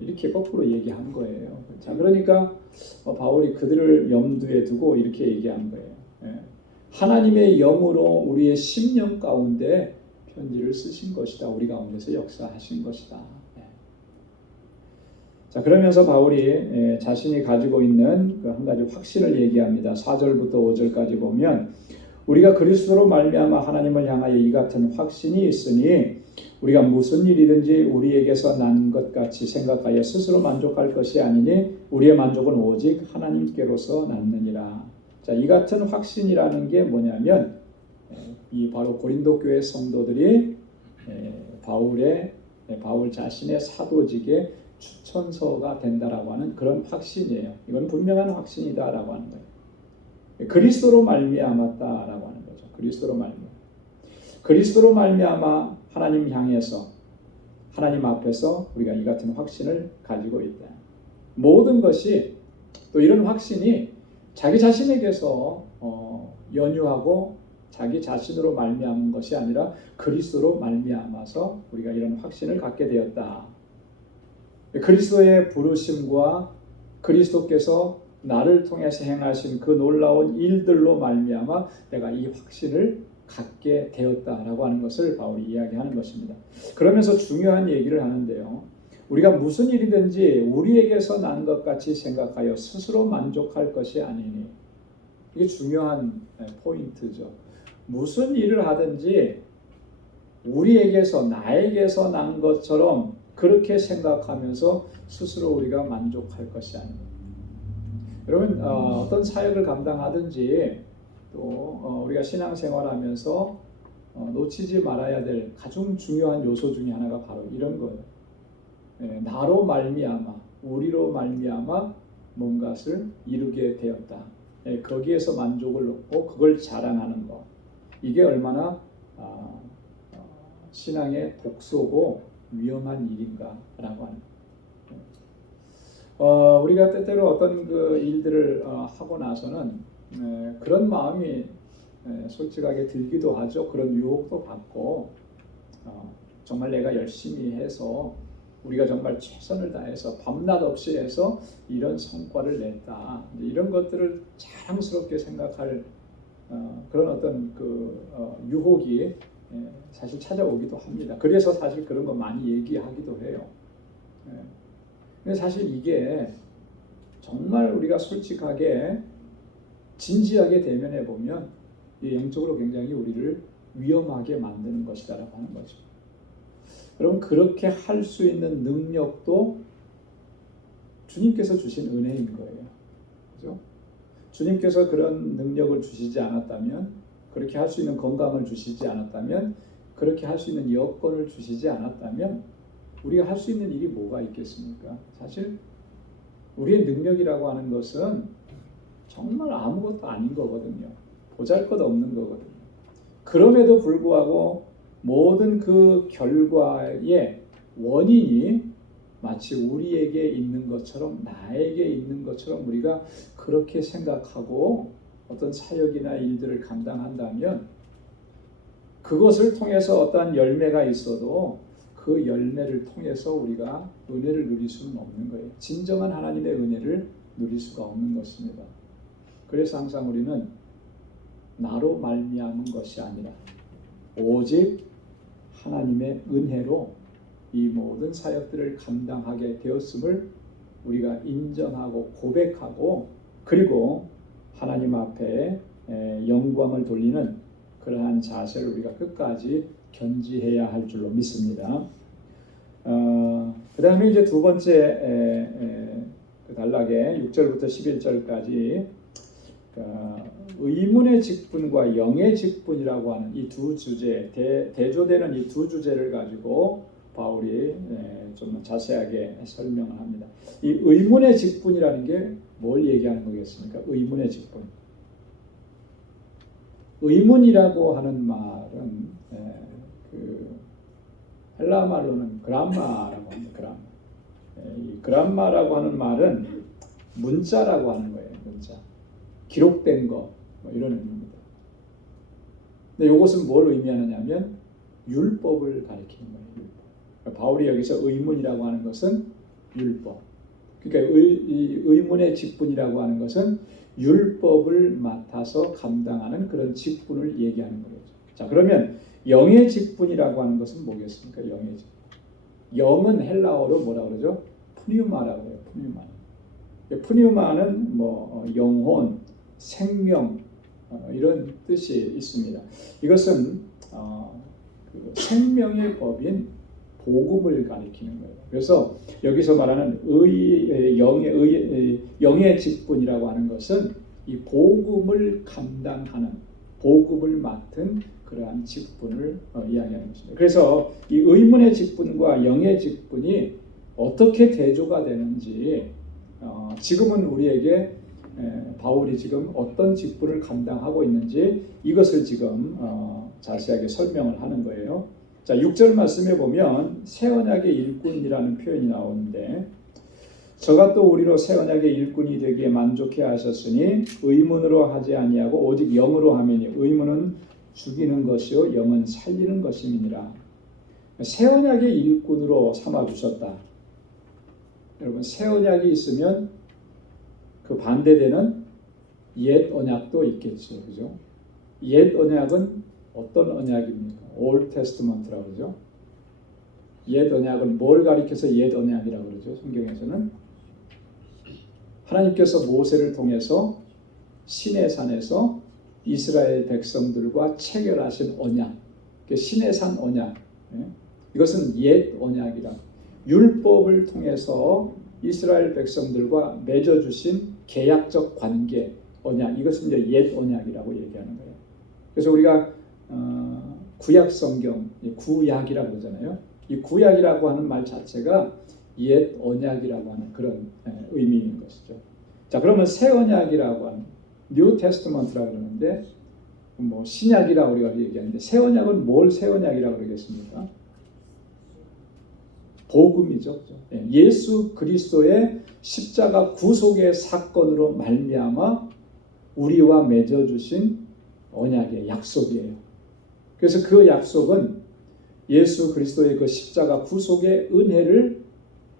이렇게 거꾸로 얘기한 거예요. 자, 그러니까 바울이 그들을 염두에 두고 이렇게 얘기한 거예요. 하나님의 영으로 우리의 심령 가운데 편지를 쓰신 것이다. 우리 가운데서 역사하신 것이다. 자, 그러면서 바울이 자신이 가지고 있는 그 한 가지 확신을 얘기합니다. 4절부터 5절까지 보면 우리가 그리스도로 말미암아 하나님을 향하여 이 같은 확신이 있으니 우리가 무슨 일이든지 우리에게서 난 것 같이 생각하여 스스로 만족할 것이 아니니 우리의 만족은 오직 하나님께로서 났느니라. 자, 이 같은 확신이라는 게 뭐냐면 이 바로 고린도 교회 성도들이 바울 자신의 사도직의 추천서가 된다라고 하는 그런 확신이에요. 이건 분명한 확신이다라고 하는 거예요. 그리스도로 말미암았다라고 하는 거죠. 그리스도로 말미암아 하나님 향해서 하나님 앞에서 우리가 이 같은 확신을 가지고 있다. 모든 것이 또 이런 확신이 자기 자신에게서 연유하고 자기 자신으로 말미암은 것이 아니라 그리스도로 말미암아서 우리가 이런 확신을 갖게 되었다. 그리스도의 부르심과 그리스도께서 나를 통해서 행하신 그 놀라운 일들로 말미암아 내가 이 확신을 갖게 되었다라고 하는 것을 바울이 이야기하는 것입니다. 그러면서 중요한 얘기를 하는데요. 우리가 무슨 일이든지 우리에게서 난 것 같이 생각하여 스스로 만족할 것이 아니니, 이게 중요한 포인트죠. 무슨 일을 하든지 우리에게서 나에게서 난 것처럼 그렇게 생각하면서 스스로 우리가 만족할 것이 아닙니다. 여러분 어떤 사역을 감당하든지 또 우리가 신앙생활하면서 놓치지 말아야 될 가장 중요한 요소 중에 하나가 바로 이런 거예요. 나로 말미암아 우리로 말미암아 뭔가를 이루게 되었다. 거기에서 만족을 얻고 그걸 자랑하는 것. 이게 얼마나 신앙의 독소고 위험한 일인가라고 하는 거예요. 우리가 때때로 어떤 그 일들을 하고 나서는 그런 마음이 솔직하게 들기도 하죠. 그런 유혹도 받고 정말 내가 열심히 해서 우리가 정말 최선을 다해서 밤낮 없이 해서 이런 성과를 냈다. 이런 것들을 자랑스럽게 생각할 그런 어떤 그 유혹이 사실 찾아오기도 합니다. 그래서 사실 그런 거 많이 얘기하기도 해요. 근데 사실 이게 정말 우리가 솔직하게 진지하게 대면해 보면 영적으로 굉장히 우리를 위험하게 만드는 것이다라고 하는 거죠. 여러분 그렇게 할 수 있는 능력도 주님께서 주신 은혜인 거예요. 그죠? 주님께서 그런 능력을 주시지 않았다면, 그렇게 할 수 있는 건강을 주시지 않았다면, 그렇게 할 수 있는 여건을 주시지 않았다면 우리가 할 수 있는 일이 뭐가 있겠습니까? 사실 우리의 능력이라고 하는 것은 정말 아무것도 아닌 거거든요. 보잘것없는 거거든요. 그럼에도 불구하고 모든 그 결과의 원인이 마치 우리에게 있는 것처럼, 나에게 있는 것처럼 우리가 그렇게 생각하고 어떤 사역이나 일들을 감당한다면 그것을 통해서 어떠한 열매가 있어도 그 열매를 통해서 우리가 은혜를 누릴 수는 없는 거예요. 진정한 하나님의 은혜를 누릴 수가 없는 것입니다. 그래서 항상 우리는 나로 말미암은 것이 아니라 오직 하나님의 은혜로 이 모든 사역들을 감당하게 되었음을 우리가 인정하고 고백하고, 그리고 하나님 앞에 영광을 돌리는 그러한 자세를 우리가 끝까지 견지해야 할 줄로 믿습니다. 그 다음에 이제 두 번째 그 단락에 6절부터 11절까지 의문의 직분과 영의 직분이라고 하는 이 두 주제, 대조되는 이 두 주제를 가지고 바울이 좀 자세하게 설명을 합니다. 이 의문의 직분이라는 게 뭘 얘기하는 거겠습니까? 의문의 직분. 의문이라고 하는 말은 그 헬라 말로는 그람마라고 합니다. 이 그람마라고 하는 말은 문자라고 하는 거예요. 글자, 기록된 거, 뭐 이런 의미입니다. 근데 이것은 뭘 의미하느냐면 율법을 가리키는 거예요. 율법. 바울이 여기서 의문이라고 하는 것은 율법. 그러니까 의문의 직분이라고 하는 것은 율법을 맡아서 감당하는 그런 직분을 얘기하는 거죠. 자, 그러면 영의 직분이라고 하는 것은 뭐겠습니까? 영의 직분. 영은 헬라어로 뭐라고 그러죠? 푸뉴마라고 해요. 푸뉴마. 푸뉴마는 뭐 영혼, 생명 이런 뜻이 있습니다. 이것은 그 생명의 법인 복음을 가리키는 거예요. 그래서 여기서 말하는 영의 직분이라고 하는 것은 이 복음을 감당하는, 복음을 맡은 그러한 직분을 이야기하는 것입니다. 그래서 이 의문의 직분과 영의 직분이 어떻게 대조가 되는지 지금은 우리에게 바울이 지금 어떤 직분을 감당하고 있는지 이것을 지금 자세하게 설명을 하는 거예요. 자, 6절 말씀에 보면 새 언약의 일꾼이라는 표현이 나오는데, 저가 또 우리로 새 언약의 일꾼이 되기에 만족해 하셨으니 의문으로 하지 아니하고 오직 영으로 하매니 의문은 죽이는 것이요 영은 살리는 것임이니라. 새 언약의 일꾼으로 삼아 주셨다. 여러분, 새 언약이 있으면 그 반대되는 옛 언약도 있겠죠. 그죠? 옛 언약은 어떤 언약입니까? Old Testament라고 그러죠. 옛 언약은 뭘 가리켜서 옛 언약이라고 그러죠? 성경에서는 하나님께서 모세를 통해서 시내산에서 이스라엘 백성들과 체결하신 언약, 시내산 언약, 이것은 옛 언약이라. 율법을 통해서 이스라엘 백성들과 맺어주신 계약적 관계, 언약, 이것은 이제 옛 언약이라고 얘기하는 거예요. 그래서 우리가 구약 성경, 구약이라고 그러잖아요. 이 구약이라고 하는 말 자체가 옛 언약이라고 하는 그런 의미인 것이죠. 자, 그러면 새 언약이라고 하는 New Testament라고 그러는데, 뭐 신약이라고 우리가 얘기하는데 새 언약은 뭘 새 언약이라고 그러겠습니까? 복음이죠. 예수 그리스도의 십자가 구속의 사건으로 말미암아 우리와 맺어주신 언약의 약속이에요. 그래서 그 약속은 예수 그리스도의 그 십자가 구속의 은혜를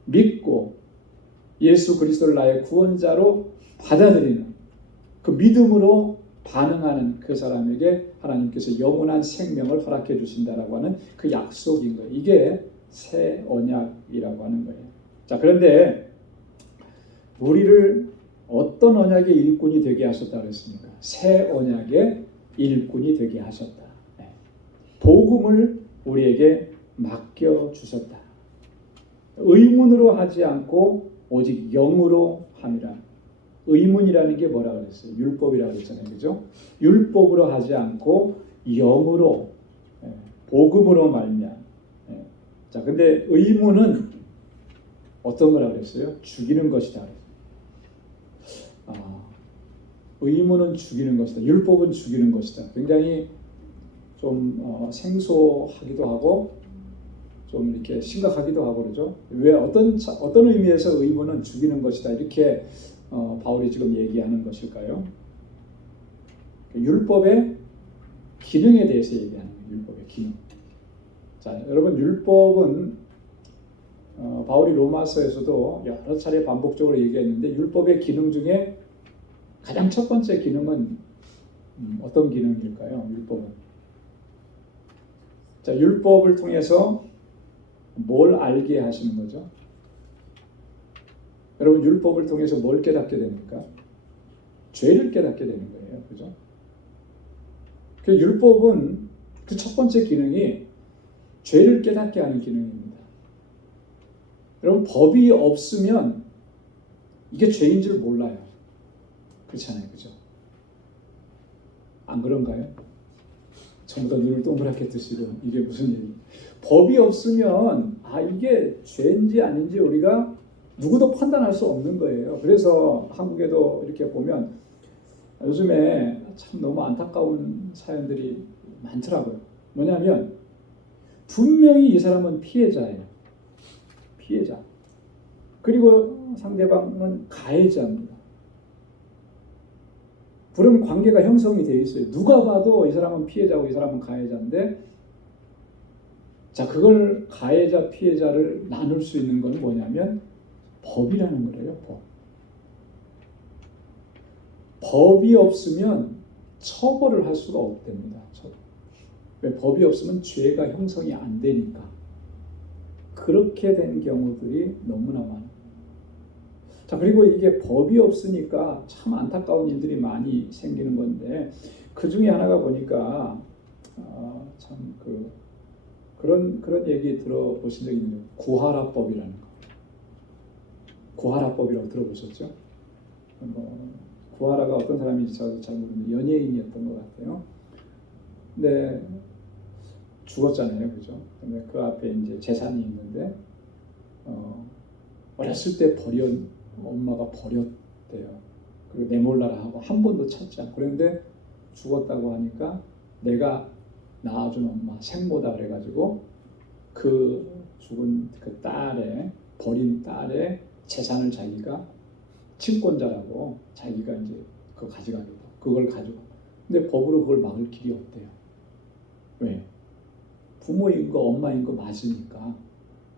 믿고 예수 그리스도를 나의 구원자로 받아들이는 그 믿음으로 반응하는 그 사람에게 하나님께서 영원한 생명을 허락해 주신다라고 하는 그 약속인 거예요. 이게 새 언약이라고 하는 거예요. 자, 그런데 우리를 어떤 언약의 일꾼이 되게 하셨다고 했습니까? 새 언약의 일꾼이 되게 하셨다. 복음을 우리에게 맡겨 주셨다. 의문으로 하지 않고 오직 영으로 함이라. 의문이라는 게 뭐라고 그랬어요? 율법이라고 그랬잖아요. 그죠? 율법으로 하지 않고 영으로, 복음으로 말미암아. 자, 근데 의문은 어떤 거라고 그랬어요? 죽이는 것이다. 의문은 죽이는 것이다. 율법은 죽이는 것이다. 굉장히 좀 생소하기도 하고 좀 이렇게 심각하기도 하고 그러죠. 왜 어떤 의미에서 의문은 죽이는 것이다 이렇게 바울이 지금 얘기하는 것일까요? 율법의 기능에 대해서 얘기하는 거예요. 율법의 기능. 자, 여러분, 율법은 바울이 로마서에서도 여러 차례 반복적으로 얘기했는데 율법의 기능 중에 가장 첫 번째 기능은 어떤 기능일까요? 율법은. 자, 율법을 통해서 뭘 알게 하시는 거죠? 여러분, 율법을 통해서 뭘 깨닫게 됩니까? 죄를 깨닫게 되는 거예요. 그죠? 그 율법은 그 첫 번째 기능이 죄를 깨닫게 하는 기능입니다. 여러분, 법이 없으면 이게 죄인 줄 몰라요. 그렇잖아요. 그죠? 안 그런가요? 전부 다 눈을 동그랗게 뜨시고 이게 무슨 일이에요? 법이 없으면 이게 죄인지 아닌지 우리가 누구도 판단할 수 없는 거예요. 그래서 한국에도 이렇게 보면 요즘에 참 너무 안타까운 사연들이 많더라고요. 뭐냐면 분명히 이 사람은 피해자예요. 피해자. 그리고 상대방은 가해자입니다. 그런 관계가 형성이 되어 있어요. 누가 봐도 이 사람은 피해자고 이 사람은 가해자인데, 자, 그걸 가해자 피해자를 나눌 수 있는 건 뭐냐면 법이라는 거예요. 법이 없으면 처벌을 할 수가 없답니다. 왜? 법이 없으면 죄가 형성이 안 되니까. 그렇게 된 경우들이 너무나 많아요. 자, 그리고 이게 법이 없으니까 참 안타까운 일들이 많이 생기는 건데, 그 중에 하나가 보니까 참 그런 얘기 들어보신 적 있는데, 구하라법이라는 거. 구하라법이라고 들어보셨죠? 구하라가 어떤 사람인지 저도 잘 모르는데 연예인이었던 것 같아요. 근데 죽었잖아요, 그죠? 근데 그 앞에 이제 재산이 있는데 어렸을 때 엄마가 버렸대요. 그리고 내몰라라 하고 한 번도 찾지 않고. 그런데 죽었다고 하니까 내가 낳아준 엄마 생모다 그래가지고 그 죽은 그 버린 딸의 재산을 자기가 친권자라고 자기가 이제 그거 가져가겠다. 그걸 가지고. 근데 법으로 그걸 막을 길이 없대요. 왜? 부모인 거 엄마인 거 맞으니까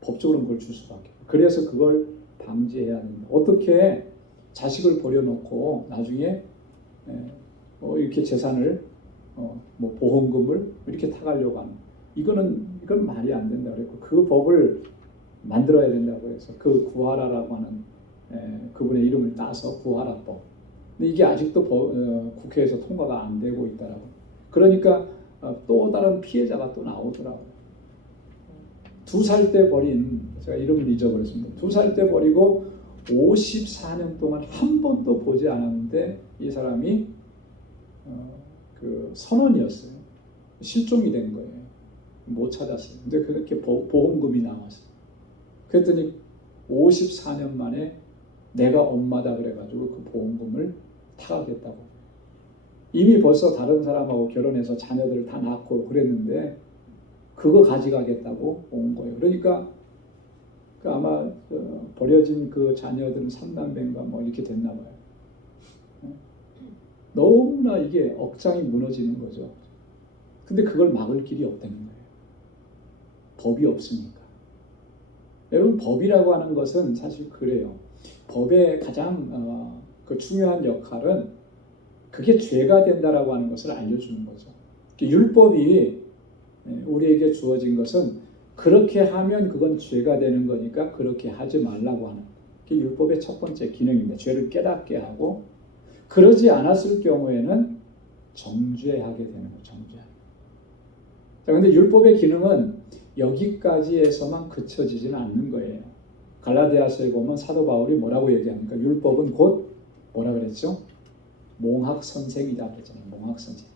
법적으로는 그걸 줄 수밖에. 그래서 그걸 방지해야 된다. 어떻게 자식을 버려놓고 나중에 이렇게 재산을 뭐 보험금을 이렇게 타가려고 하는, 이건 말이 안 된다 그랬고, 그 법을 만들어야 된다고 해서 그 구하라라고 하는 그분의 이름을 따서 구하라법. 근데 이게 아직도 국회에서 통과가 안 되고 있다라고. 그러니까 또 다른 피해자가 또 나오더라고요. 2살 때 버린, 제가 이름을 잊어버렸습니다. 2살 때 버리고 54년 동안 한 번도 보지 않았는데 이 사람이 그 선원이었어요. 실종이 된 거예요. 못 찾았어요. 근데 그렇게 보험금이 나왔어요. 그랬더니 54년 만에 내가 엄마다 그래가지고 그 보험금을 타가겠다고. 이미 벌써 다른 사람하고 결혼해서 자녀들을 다 낳고 그랬는데 그거 가져가겠다고 온 거예요. 그러니까 아마 버려진 그 자녀들은 3남매인가 뭐 이렇게 됐나 봐요. 너무나 이게 억장이 무너지는 거죠. 근데 그걸 막을 길이 없다는 거예요. 법이 없으니까. 여러분, 법이라고 하는 것은 사실 그래요. 법의 가장 그 중요한 역할은 그게 죄가 된다라고 하는 것을 알려주는 거죠. 율법이 우리에게 주어진 것은 그렇게 하면 그건 죄가 되는 거니까 그렇게 하지 말라고 하는 게 율법의 첫 번째 기능입니다. 죄를 깨닫게 하고, 그러지 않았을 경우에는 정죄하게 되는 거죠. 정죄하게. 자, 근데 율법의 기능은 여기까지에서만 그쳐지지는 않는 거예요. 갈라디아서에 보면 사도 바울이 뭐라고 얘기합니까? 율법은 곧 뭐라 그랬죠? 몽학 선생이다 그랬잖아요. 몽학 선생.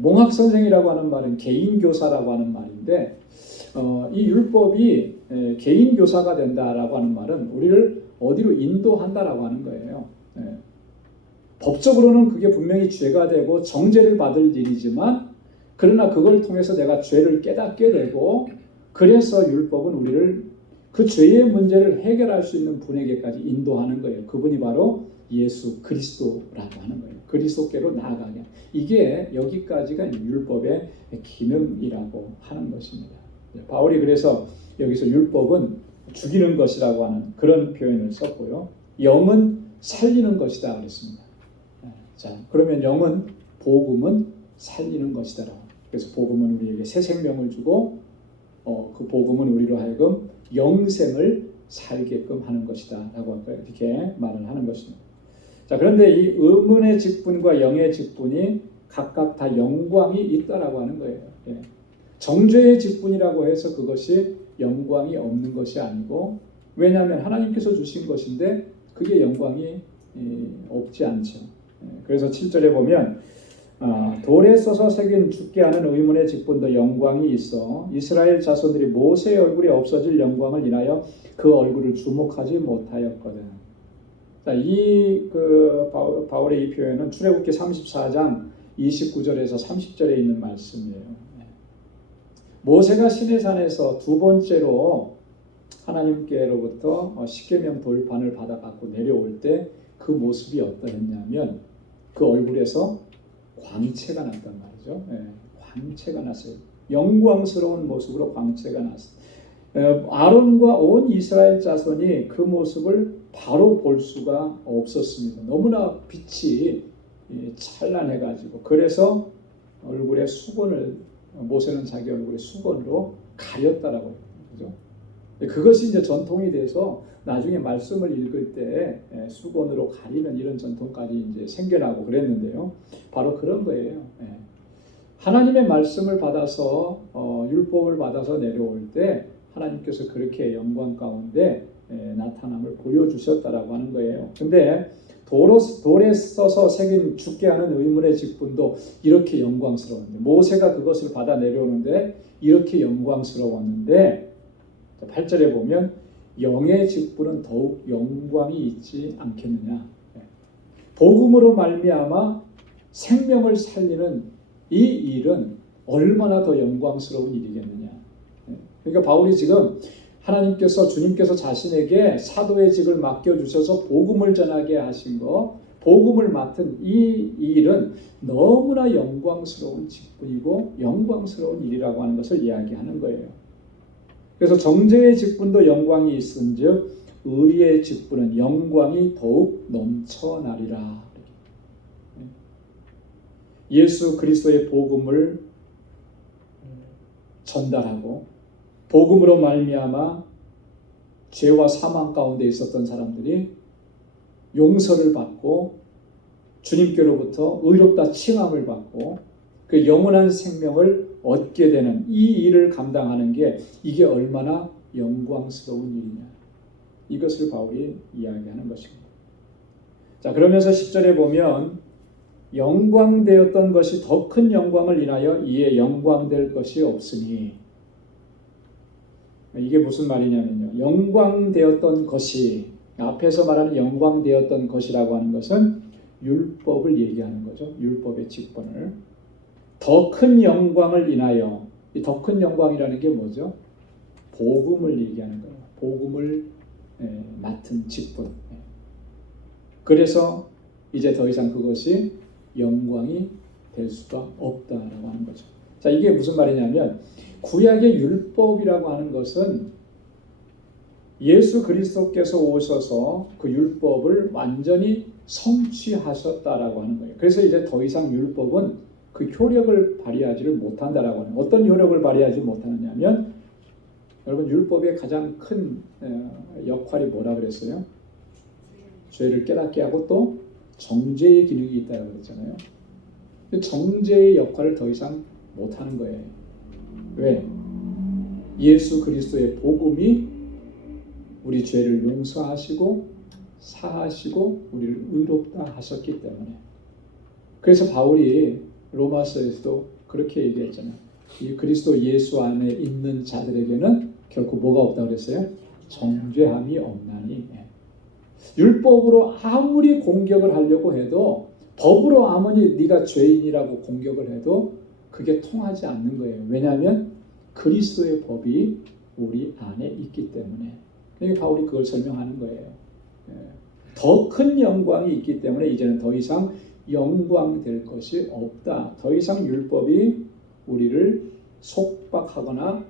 몽학 선생이라고 하는 말은 개인 교사라고 하는 말인데, 이 율법이 개인 교사가 된다라고 하는 말은 우리를 어디로 인도한다라고 하는 거예요. 법적으로는 그게 분명히 죄가 되고 정죄를 받을 일이지만, 그러나 그걸 통해서 내가 죄를 깨닫게 되고, 그래서 율법은 우리를 그 죄의 문제를 해결할 수 있는 분에게까지 인도하는 거예요. 그분이 바로 예수 그리스도라고 하는 거예요. 그리스도께로 나아가게. 이게 여기까지가 율법의 기능이라고 하는 것입니다. 바울이 그래서 여기서 율법은 죽이는 것이라고 하는 그런 표현을 썼고요. 영은 살리는 것이다 그랬습니다. 자, 그러면 영은, 복음은 살리는 것이다. 그래서 복음은 우리에게 새 생명을 주고 그 복음은 우리로 하여금 영생을 살게끔 하는 것이다 라고 이렇게 말을 하는 것입니다. 자, 그런데 이 의문의 직분과 영의 직분이 각각 다 영광이 있다라고 하는 거예요. 정죄의 직분이라고 해서 그것이 영광이 없는 것이 아니고, 왜냐하면 하나님께서 주신 것인데 그게 영광이 없지 않죠. 그래서 7절에 보면 돌에 써서 새긴 죽게 하는 의문의 직분도 영광이 있어 이스라엘 자손들이 모세의 얼굴에 없어질 영광을 인하여 그 얼굴을 주목하지 못하였거든. 자, 바울의 이 표현은 출애굽기 34장 29절에서 30절에 있는 말씀이에요. 모세가 시내산에서 두 번째로 하나님께로부터 십계명 돌판을 받아 갖고 내려올 때 그 모습이 어떠했냐면, 그 얼굴에서 광채가 났단 말이죠. 예, 광채가 났어요. 영광스러운 모습으로 광채가 났어요. 아론과 온 이스라엘 자손이 그 모습을 바로 볼 수가 없었습니다. 너무나 빛이 찬란해가지고. 그래서 얼굴에 수건을, 모세는 자기 얼굴에 수건으로 가렸다라고 그죠? 그것이 이제 전통이 돼서 나중에 말씀을 읽을 때 수건으로 가리는 이런 전통까지 이제 생겨나고 그랬는데요. 바로 그런 거예요. 하나님의 말씀을 받아서 율법을 받아서 내려올 때 하나님께서 그렇게 영광 가운데 나타남을 보여주셨다라고 하는 거예요. 근데 돌에 써서 새긴 죽게 하는 의문의 직분도 이렇게 영광스러웠는데, 모세가 그것을 받아 내려오는데 이렇게 영광스러웠는데, 8절에 보면 영의 직분은 더욱 영광이 있지 않겠느냐. 복음으로 말미암아 생명을 살리는 이 일은 얼마나 더 영광스러운 일이겠느냐. 그러니까 바울이 지금 하나님께서, 주님께서 자신에게 사도의 직을 맡겨주셔서 복음을 전하게 하신 거, 복음을 맡은 이 일은 너무나 영광스러운 직분이고 영광스러운 일이라고 하는 것을 이야기하는 거예요. 그래서 정죄의 직분도 영광이 있은즉 의의 직분은 영광이 더욱 넘쳐나리라. 예수 그리스도의 복음을 전달하고 복음으로 말미암아 죄와 사망 가운데 있었던 사람들이 용서를 받고 주님께로부터 의롭다 칭함을 받고 그 영원한 생명을 얻게 되는 이 일을 감당하는 게 이게 얼마나 영광스러운 일이냐. 이것을 바울이 이야기하는 것입니다. 자, 그러면서 10절에 보면 영광되었던 것이 더 큰 영광을 인하여 이에 영광될 것이 없으니, 이게 무슨 말이냐면요. 영광되었던 것이, 앞에서 말하는 영광되었던 것이라고 하는 것은 율법을 얘기하는 거죠. 율법의 직분을. 더 큰 영광을 인하여, 이 더 큰 영광이라는 게 뭐죠? 복음을 얘기하는 거예요. 복음을 맡은 직분. 그래서 이제 더 이상 그것이 영광이 될 수가 없다라고 하는 거죠. 자, 이게 무슨 말이냐면 구약의 율법이라고 하는 것은 예수 그리스도께서 오셔서 그 율법을 완전히 성취하셨다라고 하는 거예요. 그래서 이제 더 이상 율법은 그 효력을 발휘하지를 못한다라고 하는 거예요. 어떤 효력을 발휘하지 못하느냐면, 여러분 율법의 가장 큰 역할이 뭐라 그랬어요? 죄를 깨닫게 하고 또 정죄의 기능이 있다고 그랬잖아요. 정죄의 역할을 더 이상 못하는 거예요. 왜? 예수 그리스도의 복음이 우리 죄를 용서하시고 사하시고 우리를 의롭다 하셨기 때문에. 그래서 바울이 로마서에서도 그렇게 얘기했잖아요. 이 그리스도 예수 안에 있는 자들에게는 결코 뭐가 없다고 그랬어요? 정죄함이 없나니. 율법으로 아무리 공격을 하려고 해도, 법으로 아무리 네가 죄인이라고 공격을 해도 그게 통하지 않는 거예요. 왜냐하면 그리스도의 법이 우리 안에 있기 때문에. 그러니까 바울이 그걸 설명하는 거예요. 더 큰 영광이 있기 때문에 이제는 더 이상 영광될 것이 없다. 더 이상 율법이 우리를 속박하거나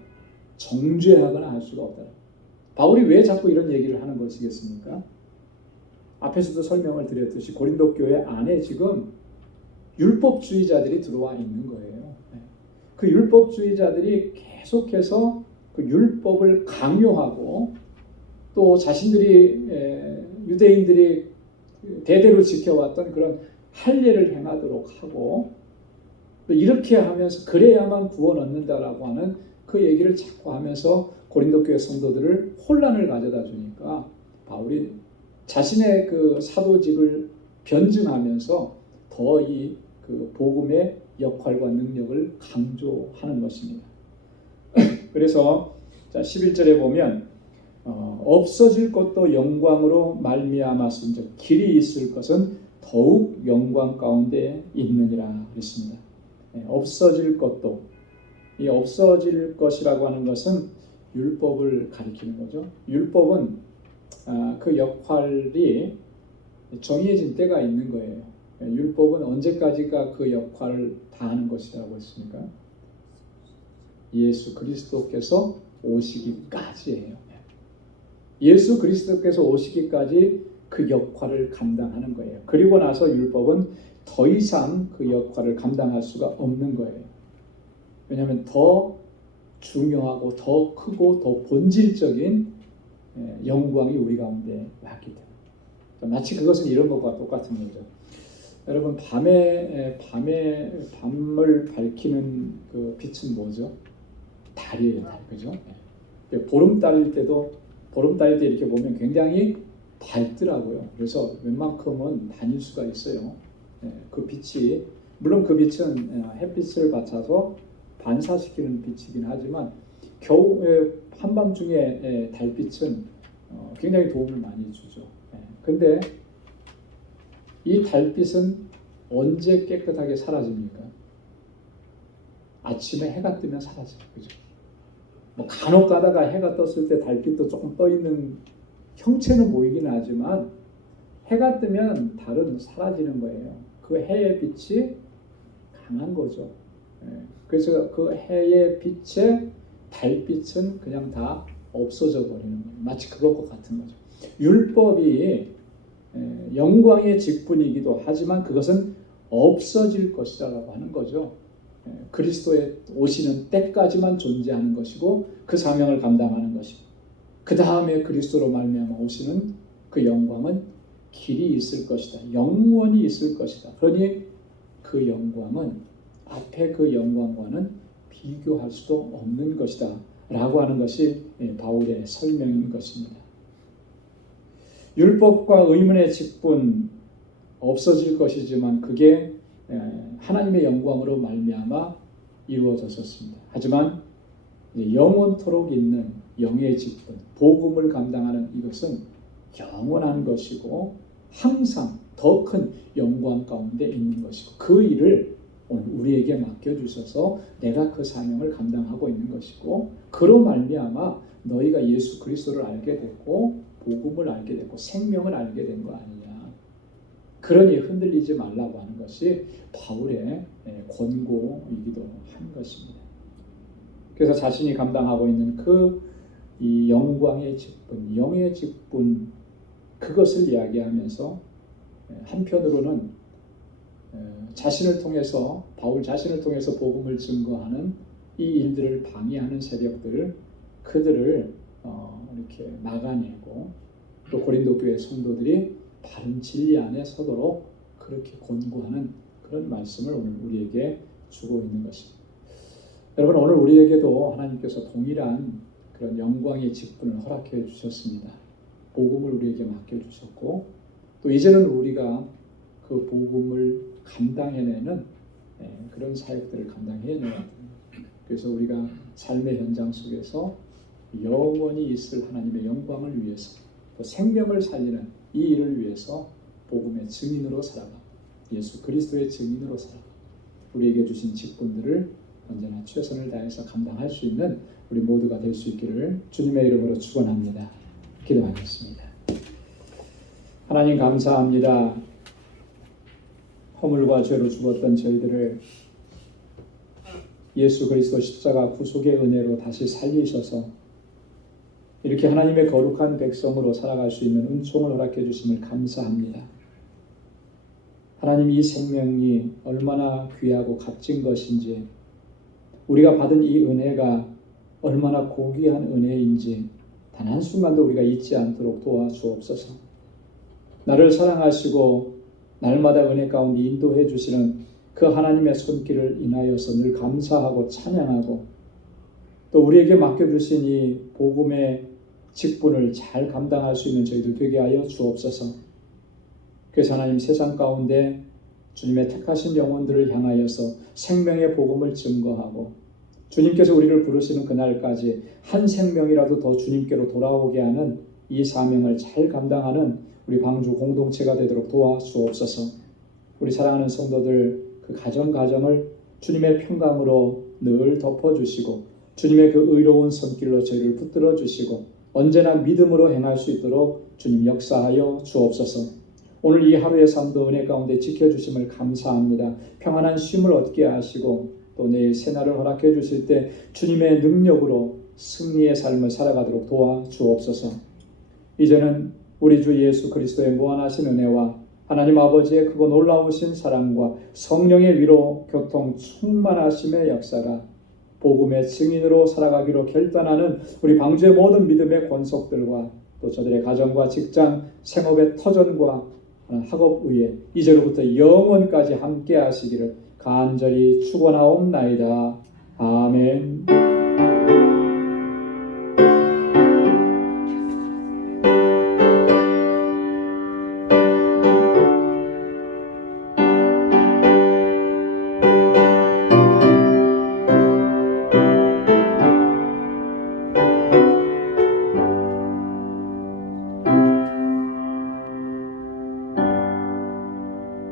정죄하거나 할 수가 없다. 바울이 왜 자꾸 이런 얘기를 하는 것이겠습니까? 앞에서도 설명을 드렸듯이 고린도 교회 안에 지금 율법주의자들이 들어와 있는 거예요. 그 율법주의자들이 계속해서 그 율법을 강요하고, 또 자신들이 유대인들이 대대로 지켜왔던 그런 할례를 행하도록 하고, 또 이렇게 하면서 그래야만 구원 얻는다라고 하는 그 얘기를 자꾸 하면서 고린도 교회 성도들을 혼란을 가져다 주니까 바울이 자신의 그 사도직을 변증하면서 더 이 그 복음의 역할과 능력을 강조하는 것입니다. 그래서 자 11절에 보면 없어질 것도 영광으로 말미암았은즉 길이 있을 것은 더욱 영광 가운데 있느니라 그랬습니다. 없어질 것도, 이 없어질 것이라고 하는 것은 율법을 가리키는 거죠. 율법은 그 역할이 정해진 때가 있는 거예요. 율법은 언제까지가 그 역할을 다하는 것이라고 했습니까? 예수 그리스도께서 오시기까지예요. 예수 그리스도께서 오시기까지 그 역할을 감당하는 거예요. 그리고 나서 율법은 더 이상 그 역할을 감당할 수가 없는 거예요. 왜냐하면 더 중요하고 더 크고 더 본질적인 영광이 우리 가운데 왔기 때문에. 마치 그것은 이런 것과 똑같은 거죠. 여러분, 밤을 밝히는 그 빛은 뭐죠? 달이에요, 달. 그죠? 보름달일 때 이렇게 보면 굉장히 밝더라고요. 그래서 웬만큼은 다닐 수가 있어요. 그 빛이, 물론 그 빛은 햇빛을 받쳐서 반사시키는 빛이긴 하지만 한밤중에 달빛은 굉장히 도움을 많이 주죠. 근데 이 달빛은 언제 깨끗하게 사라집니까? 아침에 해가 뜨면 사라져요. 그죠? 뭐 간혹 가다가 해가 떴을 때 달빛도 조금 떠 있는 형체는 보이긴 하지만 해가 뜨면 달은 사라지는 거예요. 그 해의 빛이 강한 거죠. 그래서 그 해의 빛에 달빛은 그냥 다 없어져 버리는 거예요. 마치 그것과 같은 거죠. 율법이 영광의 직분이기도 하지만 그것은 없어질 것이라고 하는 거죠. 그리스도의 오시는 때까지만 존재하는 것이고 그 사명을 감당하는 것이고 그 다음에 그리스도로 말미암아 오시는 그 영광은 길이 있을 것이다. 영원히 있을 것이다. 그러니 그 영광은 앞에 그 영광과는 비교할 수도 없는 것이다 라고 하는 것이 바울의 설명인 것입니다. 율법과 의문의 직분 없어질 것이지만 그게 하나님의 영광으로 말미암아 이루어졌었습니다. 하지만 영원토록 있는 영의 직분, 복음을 감당하는 이것은 영원한 것이고 항상 더 큰 영광 가운데 있는 것이고 그 일을 오늘 우리에게 맡겨주셔서 내가 그 사명을 감당하고 있는 것이고 그로 말미암아 너희가 예수 그리스도를 알게 됐고 복음을 알게 됐고 생명을 알게 된 거 아니냐. 그러니 흔들리지 말라고 하는 것이 바울의 권고이기도 한 것입니다. 그래서 자신이 감당하고 있는 이 영광의 직분, 영의 직분 그것을 이야기하면서 한편으로는 바울 자신을 통해서 복음을 증거하는 이 일들을 방해하는 세력들을 그들을 이렇게 막아내고 또 고린도 교회 성도들이 바른 진리 안에 서도록 그렇게 권고하는 그런 말씀을 오늘 우리에게 주고 있는 것입니다. 여러분, 오늘 우리에게도 하나님께서 동일한 그런 영광의 직분을 허락해 주셨습니다. 복음을 우리에게 맡겨주셨고 또 이제는 우리가 그 복음을 감당해내는 그런 사역들을 감당해내야 됩니다. 그래서 우리가 삶의 현장 속에서 영원히 있을 하나님의 영광을 위해서 또 생명을 살리는 이 일을 위해서 복음의 증인으로 살아가 예수 그리스도의 증인으로 살아가 우리에게 주신 직분들을 언제나 최선을 다해서 감당할 수 있는 우리 모두가 될 수 있기를 주님의 이름으로 축원합니다. 기도하겠습니다. 하나님 감사합니다. 허물과 죄로 죽었던 저희들을 예수 그리스도 십자가 구속의 은혜로 다시 살리셔서 이렇게 하나님의 거룩한 백성으로 살아갈 수 있는 은총을 허락해 주심을 감사합니다. 하나님, 이 생명이 얼마나 귀하고 값진 것인지 우리가 받은 이 은혜가 얼마나 고귀한 은혜인지 단 한순간도 우리가 잊지 않도록 도와주옵소서. 나를 사랑하시고 날마다 은혜 가운데 인도해 주시는 그 하나님의 손길을 인하여서 늘 감사하고 찬양하고 또 우리에게 맡겨주신 이 복음의 직분을 잘 감당할 수 있는 저희들 되게 하여 주옵소서. 그래서 하나님, 세상 가운데 주님의 택하신 영혼들을 향하여서 생명의 복음을 증거하고 주님께서 우리를 부르시는 그날까지 한 생명이라도 더 주님께로 돌아오게 하는 이 사명을 잘 감당하는 우리 방주 공동체가 되도록 도와주옵소서. 우리 사랑하는 성도들 그 가정을 주님의 평강으로 늘 덮어주시고 주님의 그 의로운 손길로 저희를 붙들어 주시고 언제나 믿음으로 행할 수 있도록 주님 역사하여 주옵소서. 오늘 이 하루의 삶도 은혜 가운데 지켜주심을 감사합니다. 평안한 쉼을 얻게 하시고 또 내일 새날을 허락해 주실 때 주님의 능력으로 승리의 삶을 살아가도록 도와주옵소서. 이제는 우리 주 예수 그리스도의 무한하신 은혜와 하나님 아버지의 크고 놀라우신 사랑과 성령의 위로 교통 충만하심의 역사가 복음의 증인으로 살아가기로 결단하는 우리 방주의 모든 믿음의 권속들과 또 저들의 가정과 직장, 생업의 터전과 학업 위에 이제로부터 영원까지 함께 하시기를 간절히 축원하옵나이다. 아멘.